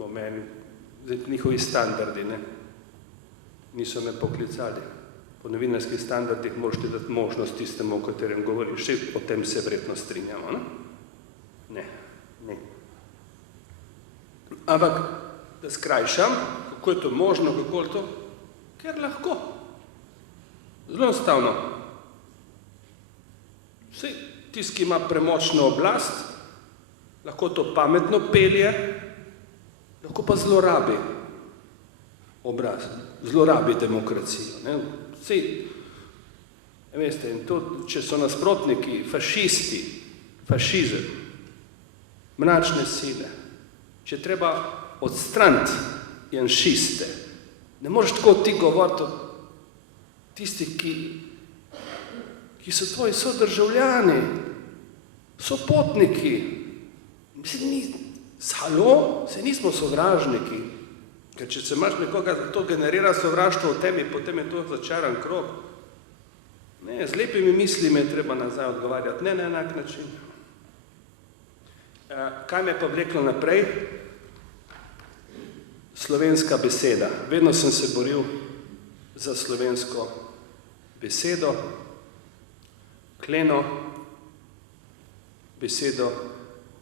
o meni, njihovi standardi, niso me poklicali. Po novinarskih standardih moraš ti dati možnost tistemu, o katerem govoriš, še o tem se verjetno strinjamo. Ne. Ampak, da skrajšam, kako je to možno, kako je to, ker lahko. Zelo enostavno. Vsej tisti, ki ima premočno oblast, lahko to pametno pelje, lahko pa zlorabi obraz, zlorabi demokracijo. Vsej, veste, in to, če so nasprotniki, fašisti, fašizem, mračne sile, če treba odstraniti janšiste, ne moreš tako ti govoriti o tistih, ki so tvoji sodržavljani, sopotniki. Se nismo sovražniki, ker če se imaš nekoga, to generira sovraštvo v temi, potem je to začaran krog. Ne, z lepimi mislimi je treba nazaj odgovarjati, ne na enak način. Kaj me pa vleklo naprej? Slovenska beseda. Vedno sem se boril za slovensko besedo, kleno besedo,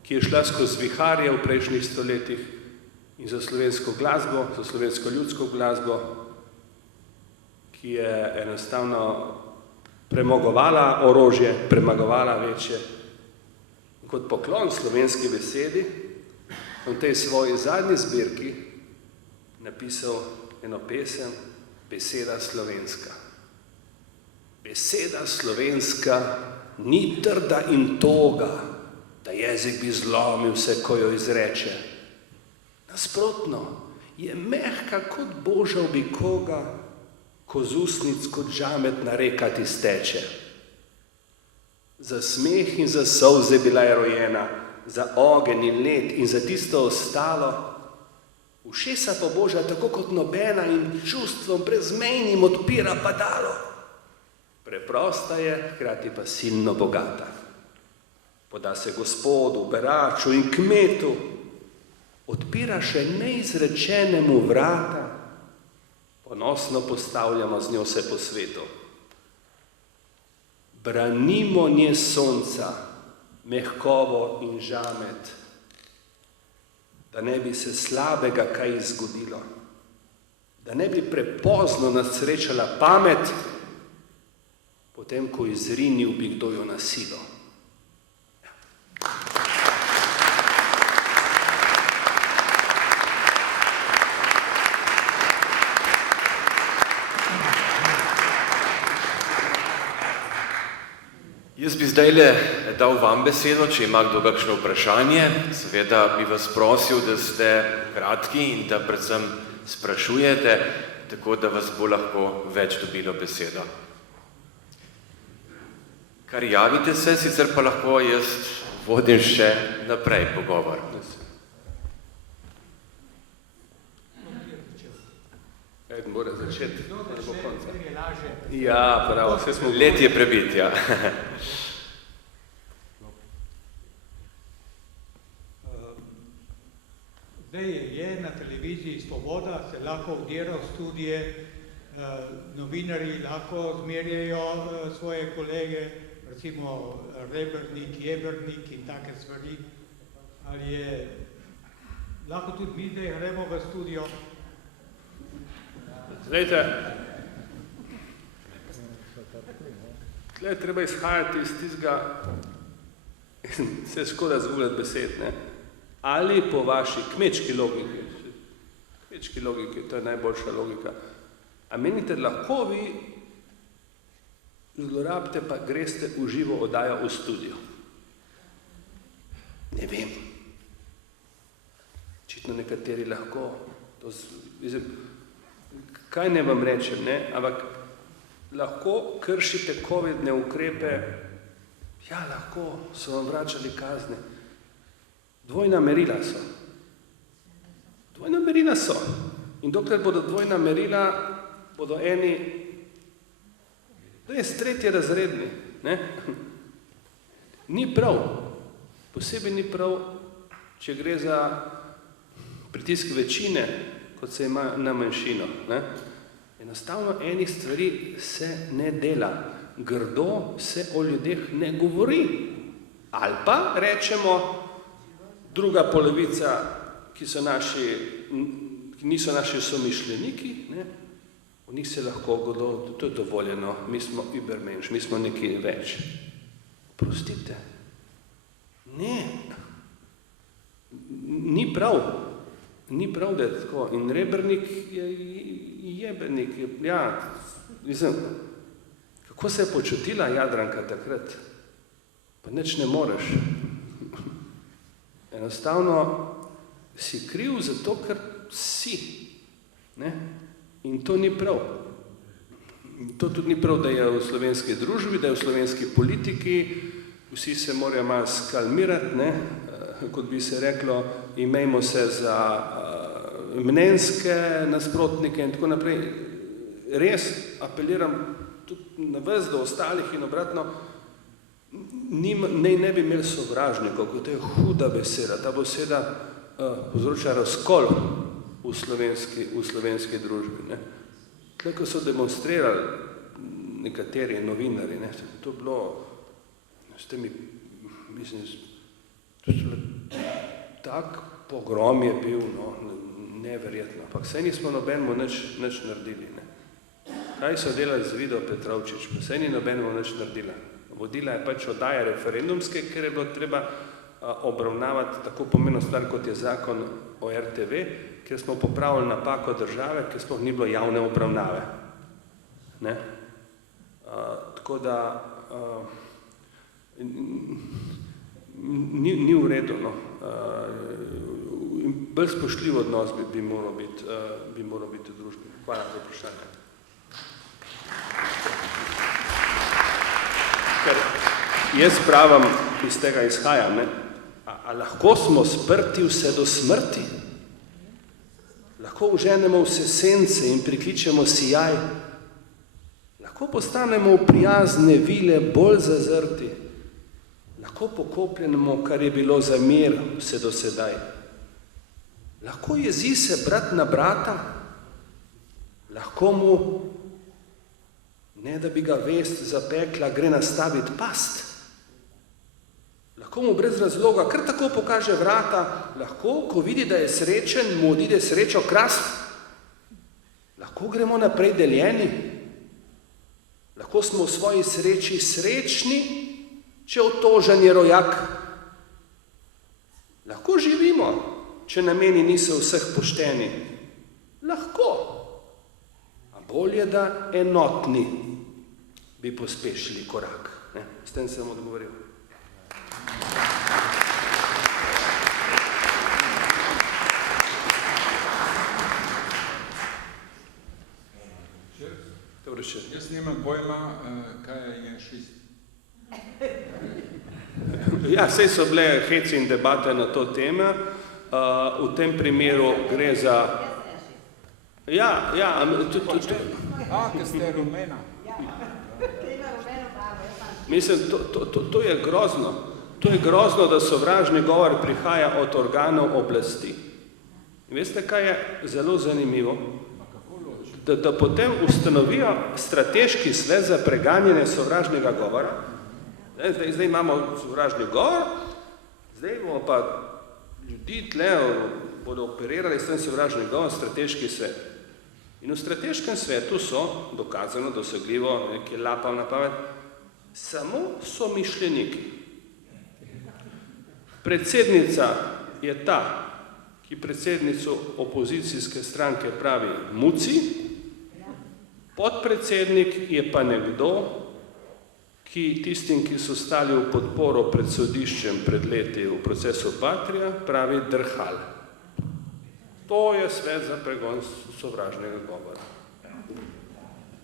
ki je šla skozi viharje v prejšnjih stoletjih in za slovensko glasbo, za slovensko ljudsko glasbo, ki je enostavno premagovala orožje, premagovala večje. Kot poklon slovenski besedi sem v tej svoji zadnji zbirki napisal eno pesem, Beseda slovenska. Beseda slovenska ni trda in toga, da jezik bi zlomil vse, ko jo izreče. Nasprotno, je mehka kot boža obikoga, ko ko z usnic kot žametna reka ti steče. Za smeh in za solze bila je rojena, za ogenj in led in za tisto ostalo. Ušesa pa Božja tako kot nobena in čustvom brezmejnim odpira padalo. Preprosta je, hkrati pa silno bogata. Poda se gospodu, beraču in kmetu, odpira še neizrečenemu vrata, ponosno postavljamo z njo se po svetu. Branimo nje sonca, mehkobo in žamet, da ne bi se slabega kaj izgodilo, da ne bi prepozno nas srečala pamet, potem ko izrinil bi kdo jo na silo. Jaz bi zdajle dal vam besedo, če ima kdo kakšno vprašanje. Seveda bi vas prosil, da ste kratki in da predvsem sprašujete, tako da vas bo lahko več dobilo besedo. Kar javite se, sicer pa lahko jaz vodim še naprej pogovor. Eden mora začeti, da bo konca. Ja, prav, vse smo... Let je prebit, ja. Zdaj je na televiziji Svoboda, se lahko vdira v studije, novinarji lahko zmerjajo svoje kolege, recimo Rebernik, Jebernik in take stvari. Ali je lahko tudi mi zdaj gremo v studio? Zdajte, tle treba izhajati iz tistega, se škoda zgubljati besed, ne? Ali po vaši kmečki logiki, to je najboljša logika, a menite, lahko vi zlorabite pa greste v živo oddajo v studio? Ne vem. Očitno nekateri lahko. Kaj ne vam rečem, ne? Ampak lahko kršite covidne ukrepe, ja, lahko so vam vračali kazne. Dvojna merila so. Dvojna merila so. In dokler bodo dvojna merila, bodo eni res tretji razredni, ne? Ni prav, posebej ni prav, če gre za pritisk večine, kot se ima na manjšino, ne? Enostavno enih stvari se ne dela, grdo se o ljudeh ne govori. Ali pa rečemo, druga polovica, ki niso naši somišljeniki, ne? V njih se lahko godo, to je dovoljeno, mi smo übermensch, mi smo nekaj več. Prostite. Ne. Ni prav. Ni prav, da je tako. In Rebernik je jebenik. Ja, mislim, kako se je počutila Jadranka takrat? Pa nič ne moreš. Enostavno si kriv zato, ker si. Ne? In to ni prav. To tudi ni prav, da je v slovenski družbi, da je v slovenski politiki, vsi se morajo malo skalmirati, ne? Kot bi se reklo, imejmo se za mnenjske nasprotnike in tako naprej. Res apeliram tudi na vas do ostalih in obratno, ne bi imeli sovražnikov, kot je huda beseda. Ta beseda povzroča razkol v slovenski družbi. Ne? Tle, ko so demonstrirali nekateri novinari, ne? To je bilo, tak pogrom je bil, no, neverjetno. Ampak saj nismo nobenemu nič naredili. Ne? Kaj so delali z Vido Petrovčič? Pa saj ni nobenemu nič naredila. Vodila je pač oddaje referendumske, ker je bilo treba obravnavati tako pomembno stvar, kot je zakon o RTV, ker smo popravili napako države, ker sploh ni bilo javne obravnave. Ne? Tako da ni v redu, no. Bolj spoštljiv odnos bi moral biti v družbi. Hvala za vprašanje. Ker jaz pravim, iz tega izhajam, ne? A lahko smo sprti vse do smrti? Lahko uženemo vse sence in prikličemo sijaj? Lahko postanemo prijazne vile bolj zazrti? Lahko pokopljenemo, kar je bilo za mir vse do sedaj? Lahko jezi se brat na brata? Lahko mu, ne da bi ga vest zapekla, gre nastaviti past? Lahko mu brez razloga kar tako pokaže vrata, lahko, ko vidi, da je srečen, mu odide srečo krast? Lahko gremo naprej deljeni? Lahko smo v svoji sreči srečni, če otožen je rojak? Lahko živimo, če nameni niso vseh pošteni? Lahko. A bolje, da enotni bi pospešili korak. Ne? S tem sem odgovoril. Jaz nimam pojma, kaj je janšist. Ja, saj so bile heci in debate na to teme. V tem primeru gre za... Ja, Ker ste rumena. Mislim, to je grozno. To je grozno, da sovražni govor prihaja od organov oblasti. In veste, kaj je zelo zanimivo? Da potem ustanovijo strateški svet za preganjanje sovražnega govora. Zdaj imamo sovražni govor, zdaj bomo pa ljudi tle bodo operirali s tem sovražnim govorom strateški svet. In v strateškem svetu so, dokazano, dosegljivo, nekaj lapal na pamet, samo somišljeniki. Predsednica je ta, ki predsednico opozicijske stranke pravi muci, podpredsednik je pa nekdo, ki tistim, ki so stali v podporo pred sodiščem pred leti v procesu Patria, pravi drhal. To je svet za pregon sovražnega govora.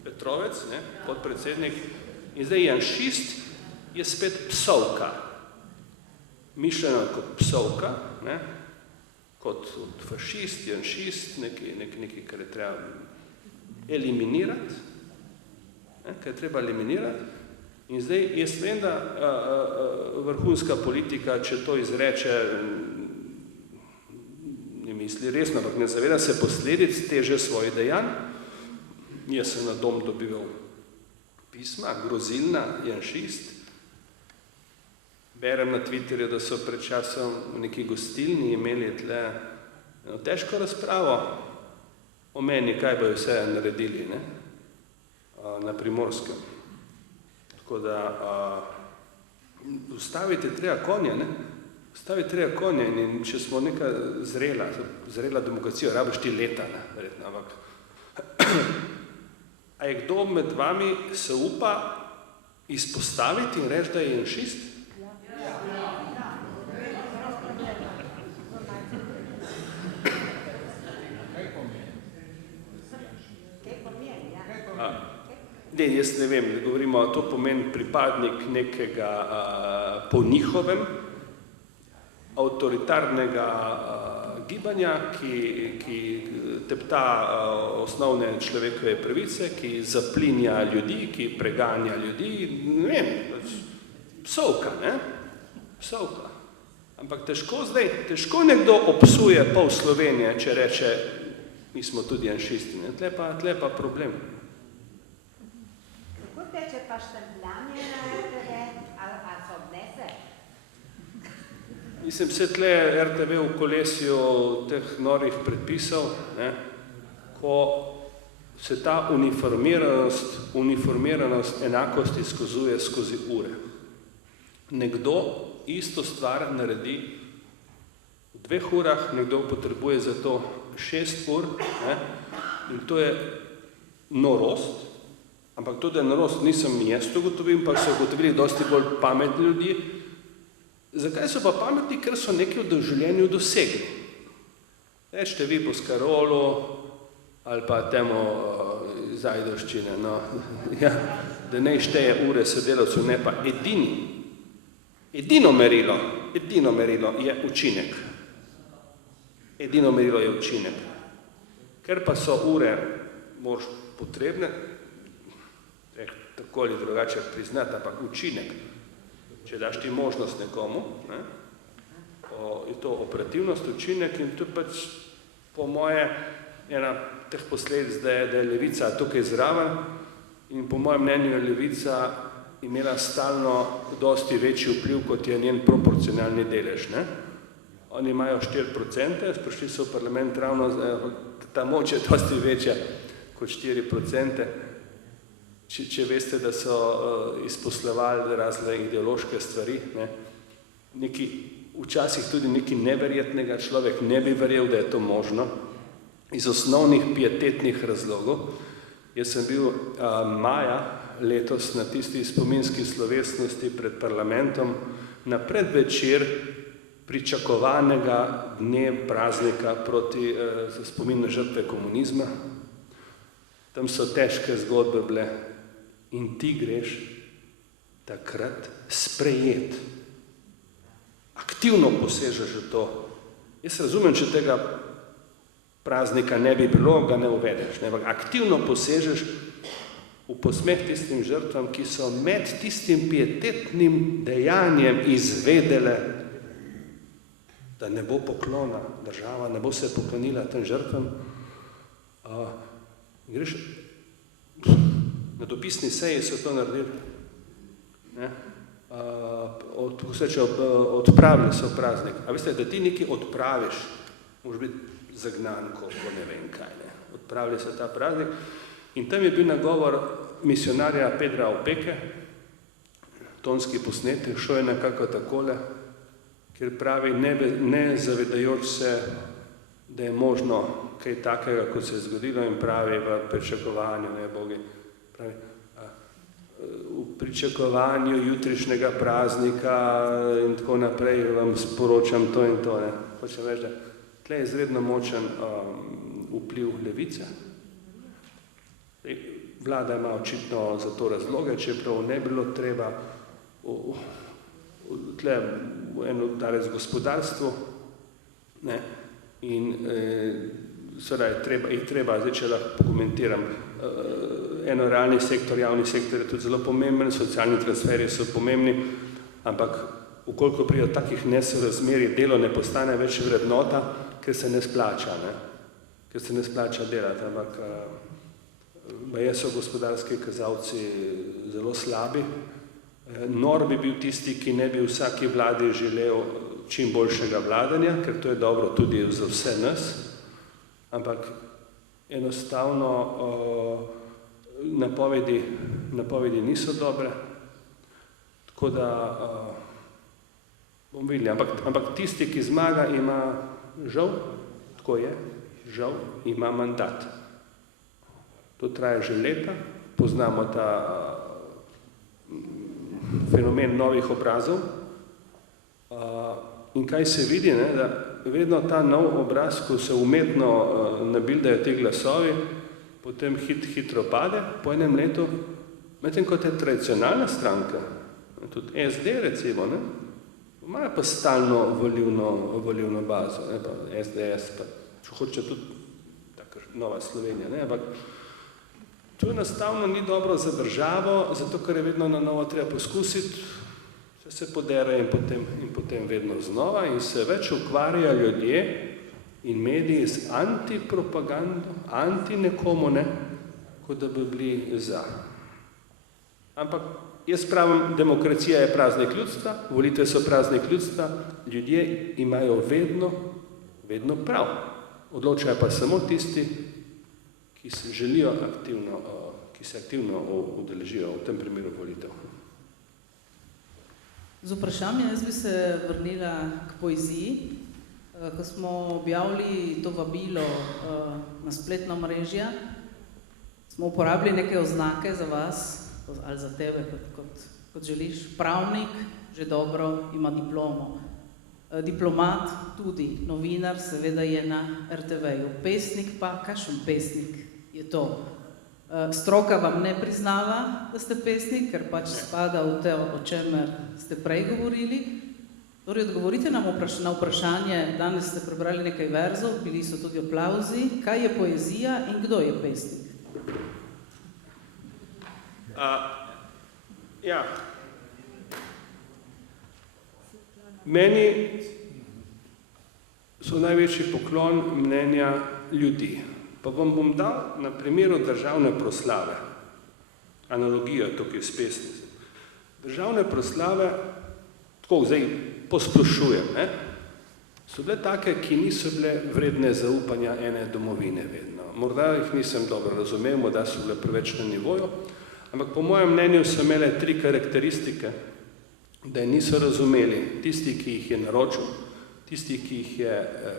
Petrovec, ne, podpredsednik, in zdaj janšist je spet psovka. Mišljena kot psovka, ne, kot fašist, janšist, nekaj, kar je treba eliminirati, kar je treba eliminirati. In zdaj, jaz vem, da vrhunska politika, če to izreče, ne misli resno, ampak ne zaveda se posledic teže svojih dejanj. Jaz sem na dom dobival pisma, grozilna, janšist. Berem na Twitterju, da so pred časom v neki gostilni imeli tle težko razpravo o meni, kaj bojo vse naredili, ne, na Primorskem. Tako da ustaviti treba konje, ne? Ustaviti treba konje in če smo neka zrela demokracija, rabiš 4 leta, ne, verjetno, ampak a je kdo med vami se upa izpostaviti in reči, da je janšist? Ne, jaz ne vem, govorimo, to pomeni pripadnik nekega po njihovem avtoritarnega gibanja, ki tepta osnovne človekove pravice, ki zaplinja ljudi, ki preganja ljudi, ne vem, psovka, ne? Psovka. Ampak težko nekdo obsuje pol Slovenije, če reče, mi smo tudi janšisti, ne? Tle pa problem. Teče pa štempljanje na RTV, ali se odnese? Mislim, se tle RTV v kolesju teh norih predpisov, ne, ko se ta uniformiranost enakosti skazuje skozi ure. Nekdo isto stvar naredi v 2 urah, nekdo potrebuje za to 6 ur, ne, in to je norost. Ampak to, da je norost, nisem jaz to ugotovil, pa so ugotovili dosti bolj pametni ljudje. Zakaj so pa pametni? Ker so nekaj v življenju dosegli. Rečete vi po Skarolu ali pa temu Zajdovščine, no, ja, da ne šteje ure sodelavcev, ne pa edino merilo je učinek. Edino merilo je učinek. Ker pa so ure mož potrebne, tako ali drugače priznati, ampak učinek, če daš ti možnost nekomu, ne, je to operativnost, učinek in to pač po moje ena teh posledic, da je levica tukaj zraven in po mojem mnenju je levica imela stalno dosti večji vpliv, kot je njen proporcionalni delež. Ne? Oni imajo 4%, prišli so v parlament ravno, ta moč je dosti večja kot 4%. Če veste, da so izposlovali razne ideološke stvari, ne? Včasih tudi nekaj neverjetnega, človek ne bi verjel, da je to možno, iz osnovnih pietetnih razlogov. Jaz sem bil maja letos na tisti spominski slovesnosti pred parlamentom na predvečer pričakovanega dne praznika proti spomin na žrtve komunizma. Tam so težke zgodbe bile in ti greš takrat sprejet. Aktivno posežeš v to. Jaz razumem, če tega praznika ne bi bilo, ga ne uvedeš. Ne? Aktivno posežeš v posmeh tistim žrtvam, ki so med tistim pietetnim dejanjem izvedele, da ne bo poklona, država ne bo se poklonila tem žrtvam. Greš, na dopisni seji so to naredili. Ne? Odpravili so praznik. A veste, da ti nekaj odpraviš, moraš biti zagnan, ko ne vem kaj. Ne? Odpravili so ta praznik in tam je bil nagovor misionarja Pedra Opeke, tonski posnetek, šel je nekako takole, kjer pravi, ne zavedajoč se, da je možno kaj takega, kot se je zgodilo in pravi v pričakovanju, ne bogi, pravi, v pričakovanju jutrišnjega praznika in tako naprej vam sporočam to in to. Ne. Hočem reči, da tle je izredno močen vpliv levice. Vlada ima očitno za to razloge, čeprav ne bilo treba tle eno udarec gospodarstvu, ne, in seveda je treba, zdaj če lahko komentiram, eno realni sektor, javni sektor je tudi zelo pomemben, socialni transferji so pomembni, ampak ukoliko prijo takih nesorazmerij, delo ne postane več vrednota, ker se ne splača, ne? Ker se ne splača delati, ampak baje so gospodarski kazalci zelo slabi. Nor bi bil tisti, ki ne bi vsaki vladi želel čim boljšega vladanja, ker to je dobro tudi za vse nas, ampak enostavno napovedi niso dobre, tako da bom videli, ampak tisti, ki zmaga, ima žal, tako je, žal ima mandat. To traja že leta, poznamo ta fenomen novih obrazov in kaj se vidi, ne, da vedno ta nov obraz, ko se umetno nabildajo te glasovi, potem hitro pade po enem letu, medtem kot je tradicionalna stranka, tudi SD recimo, ne, imajo pa stalno volilno bazo, ne, pa SDS, pa če hoče tudi taka Nova Slovenija, ne, ampak to enostavno ni dobro za državo, zato ker je vedno na novo treba poskusiti, se podere in potem vedno znova in se več ukvarjajo ljudje in mediji z antipropagando, anti-nekomu, ne, kot da bi bili za. Ampak jaz pravim, demokracija je praznik ljudstva, volitve so praznik ljudstva, ljudje imajo vedno prav. Odločajo pa samo tisti, ki se želijo aktivno udeležijo v tem primeru volitev. Z vprašanjem jaz bi se vrnila k poeziji. Ko smo objavili to vabilo na spletno mrežje, smo uporabili neke oznake za vas, ali za tebe, kot želiš. Pravnik, že dobro, ima diplomo. Diplomat, tudi novinar, seveda je na RTV-ju. Pesnik pa, kakšen pesnik je to? Stroka vam ne priznava, da ste pesnik, ker pač spada v to, o čemer ste prej govorili. Torej, odgovorite nam na vprašanje, danes ste prebrali nekaj verzov, bili so tudi aplavzi, kaj je poezija in kdo je pesnik? Ja. Meni so največji poklon mnenja ljudi. Pa vam bom dal na primeru državne proslave, analogijo tukaj s pesnicami. Državne proslave, tako zdaj posplošujem, so bile take, ki niso bile vredne zaupanja ene domovine vedno. Morda jih nisem dobro razumel, morda so bile preveč na nivoju, ampak po mojem mnenju so imele 3 karakteristike, da je niso razumeli tisti, ki jih je naročil, tisti, ki jih je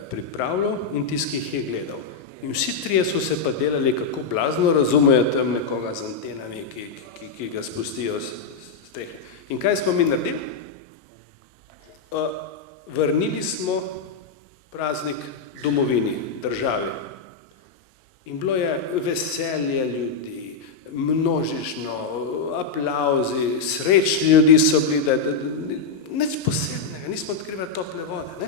pripravljal in tisti, ki jih je gledal. In vsi 3 so se pa delali, kako blazno razumejo tam nekoga z antenami, ki ga spustijo s strehe. In kaj smo mi naredili? Vrnili smo praznik domovini, državi. In bilo je veselje ljudi, množično, aplavzi, srečni ljudi so bili, da nič posebnega, nismo odkrivali tople vode, ne?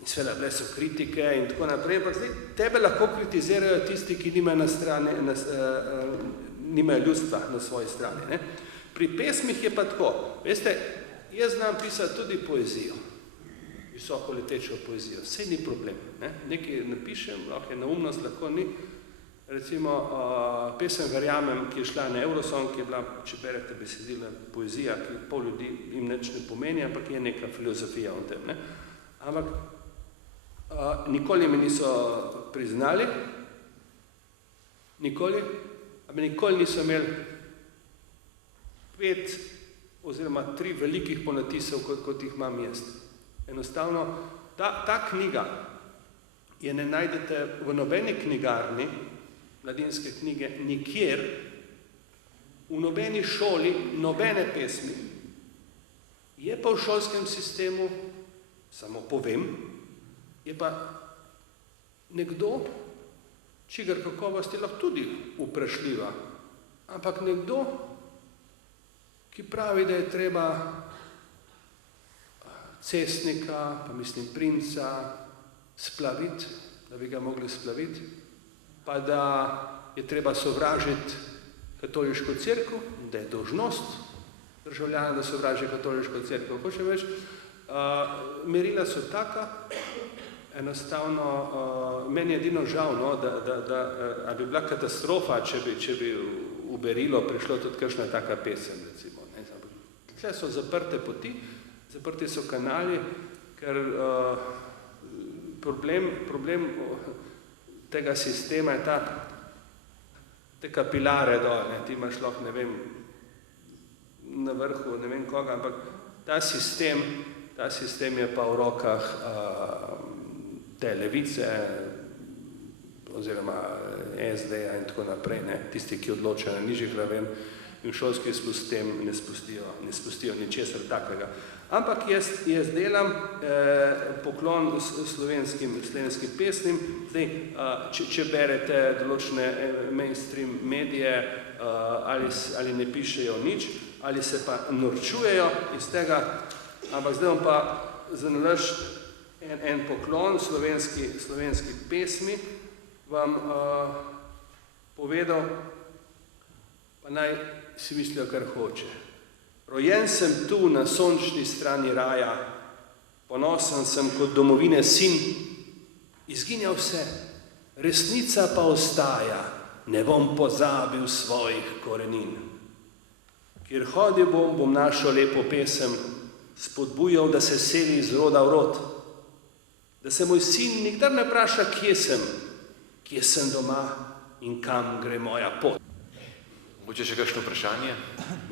In seveda bile so kritike in tako naprej, ampak zdaj tebe lahko kritizirajo tisti, ki nimajo ljudstva na svoji strani, ne? Pri pesmih je pa tako, veste, jaz znam pisati tudi poezijo, visoko letečo poezijo, saj ni problem, ne? Nekaj napišem, lahko je neumnost, lahko ni. Recimo, pesem Verjamem, ki je šla na Eurosong, ki je bila, če berete besedila, poezija, ki pol ljudi jim nič ne pomeni, ampak je neka filozofija v tem, ne? Ampak nikoli mi niso priznali, nikoli niso imeli 5 oziroma 3 velikih ponatisov, kot jih imam jaz. Enostavno, ta knjiga je ne najdete v nobeni knjigarni, mladinske knjige, nikjer, v nobeni šoli, nobene pesmi. Je pa v šolskem sistemu, samo povem, je pa nekdo, čigar kakovost je lahko tudi vprašljiva, ampak nekdo, ki pravi, da je treba Cestnika, pa mislim Princa, splaviti, da bi ga mogli splaviti, pa da je treba sovražiti katoliško cerkev, da je dolžnost državljana, da sovraži katoliško cerkev. Ko še več, merila so taka, enostavno, meni je edino žal, no, da bi bila katastrofa, če bi v berilo prišlo tudi kakšna taka pesem, recimo. Tle so zaprte poti, zaprti so kanali, ker problem tega sistema je te kapilare dol, ti imaš lahko, ne vem, na vrhu, ne vem koga, ampak ta sistem je pa v rokah te levice oziroma SD-ja in tako naprej, tisti, ki odločajo na nižjih raven in šolski sistem ne spustijo ničesar takega. Ampak jaz delam poklon slovenskim pesnim. Zdaj, če berete določene mainstream medije, ali ne pišejo nič, ali se pa norčujejo iz tega, ampak zdaj bom pa zanalašč en poklon slovenski pesmi vam povedal, pa naj si mislijo, kar hoče. Rojen sem tu na sončni strani raja, ponosen sem kot domovine sin, izginjal vse, resnica pa ostaja, ne bom pozabil svojih korenin. Kjer hodil bom našel lepo pesem, spodbujal, da se seli iz roda v rod, da se moj sin nikdar ne vpraša, kje sem doma in kam gre moja pot. Mogoče še kakšno vprašanje?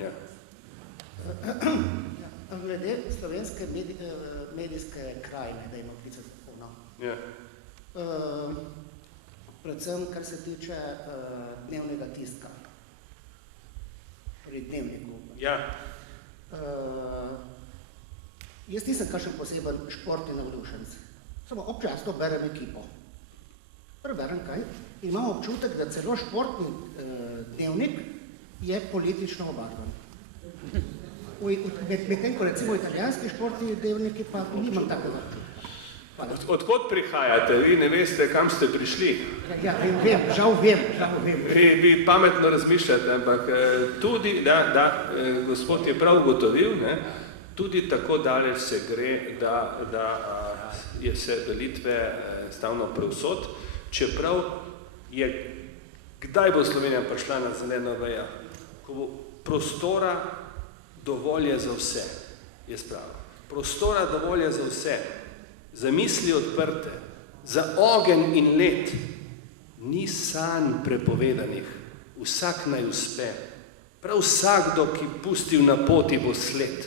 Ja. Glede slovenske medijske krajine, da ima klice zahodno. Ja. Predvsem, kar se tiče dnevnega tiska. Torej dnevniku. Ja. Jaz nisem kakšen poseben športni navdušenec. Samo občasno berem ekipo. Preberem kaj. Imam občutek, da celo športni dnevnik je politično obarvan. Medtem ko recimo italijanski športni dnevniki pa nimam takega občutka. Hvala. Odkot prihajate? Vi ne veste, kam ste prišli. Ja, žal vem. Vi pametno razmišljate, ampak tudi, gospod je prav ugotovil, tudi tako daleč se gre, da je se delitve stavno prevsod, čeprav je, kdaj bo Slovenija prišla na zeleno vejo, ko bo prostora dovolj je za vse, je spravo. Prostora dovolj je za vse, za misli odprte, za ogenj in led, ni sanj prepovedanih, vsak naj uspe, prav vsakdo, ki pustil na poti, bo sled.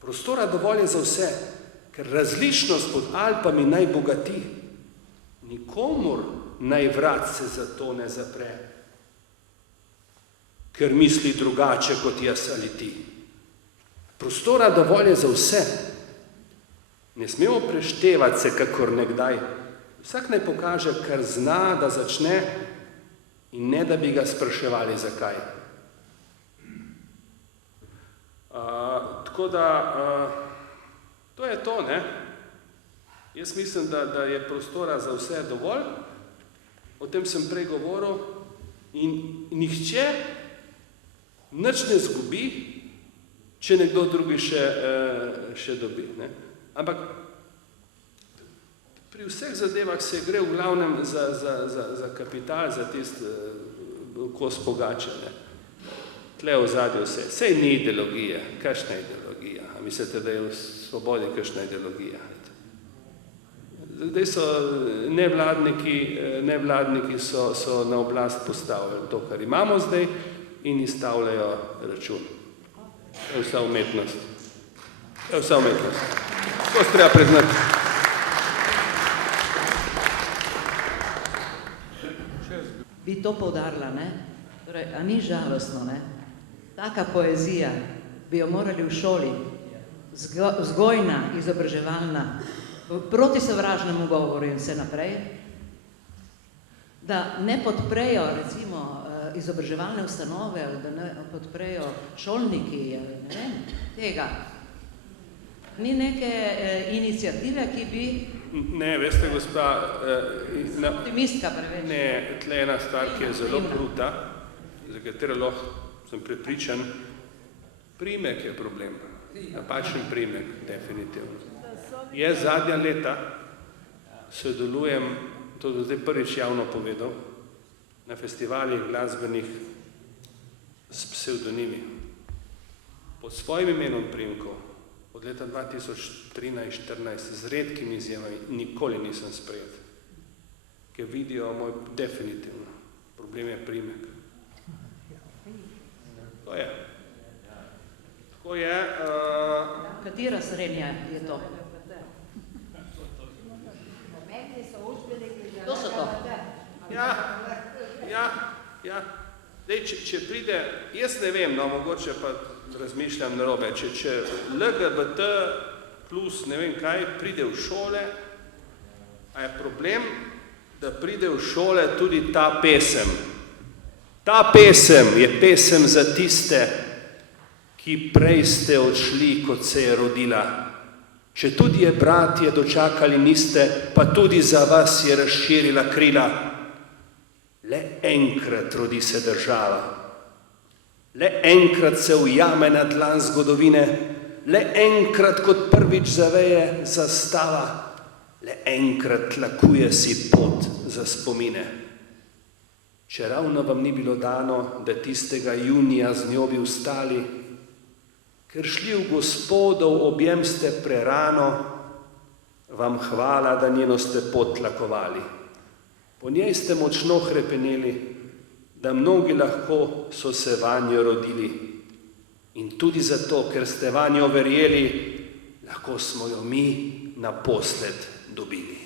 Prostora dovolj je za vse, ker različnost pod Alpami naj bogati, nikomur naj vrat se za to ne zapre, ker misli drugače kot jaz ali ti. Prostora dovolj je za vse. Ne smemo preštevati se, kakor nekdaj. Vsak naj pokaže, kar zna, da začne in ne, da bi ga spraševali, zakaj. Tako da, to je to, ne? Jaz mislim, da je prostora za vse dovolj, o tem sem prej govoril in nihče nič ne zgubi, če nekdo drugi še dobi, ne? Ampak pri vseh zadevah se gre v glavnem za kapital, za tisti kos pogače, ne? Tle v zadju vse. Sej ni ideologija. Kakšna ideologija? A mislite, da je v svobodi kakšna ideologija? Zdaj so nevladniki so na oblast postavili to, kar imamo zdaj in izstavljajo račun. To je vsa umetnost. To je vsa umetnost. To se treba priznati. Bi to poudarila, ne? Torej, a ni žalostno, ne? Taka poezija bi jo morali v šoli, vzgojna, izobraževalna, proti sovražnemu govoru in vse naprej, da ne podprejo, recimo, izobraževalne ustanove, ali da ne podprejo šolniki, ne vem, tega. Ni neke iniciative, ki bi... Ne, veste, gospa... Optimistka preveč. Ne, tle ena stvar, ki je zelo kruta, za katero lahko sem prepričan, primek je problem. Napačen primek, definitivno. Je zadnja leta, sodelujem, to do zdaj prvič javno povedal, na festivalih glasbenih s psevdonimi. Pod svojim imenom primkov, od leta 2013-2014, z redkimi izjemami, nikoli nisem sprejet. Ker vidijo moj definitivno. Problem je primek. To je. Tako je. Katera srednja je to? To so to. Ja. Dej, če pride, jaz ne vem, no, mogoče pa razmišljam narobe, če LGBT plus ne vem kaj pride v šole, a je problem, da pride v šole tudi ta pesem. Ta pesem je pesem za tiste, ki prej ste odšli, kot se je rodila. Če tudi je bratje dočakali niste, pa tudi za vas je razširila krila. Le enkrat rodi se država, le enkrat se ujame na dlan zgodovine, le enkrat kot prvič zaveje zastava, le enkrat tlakuje si pot za spomine. Če ravno vam ni bilo dano, da tistega junija z njo bi vstali, ker šli v Gospodov objem ste prerano, vam hvala, da njeno ste pot tlakovali. Po njej ste močno hrepeneli, da mnogi lahko so se vanjo rodili. In tudi zato, ker ste vanjo verjeli, lahko smo jo mi naposled dobili.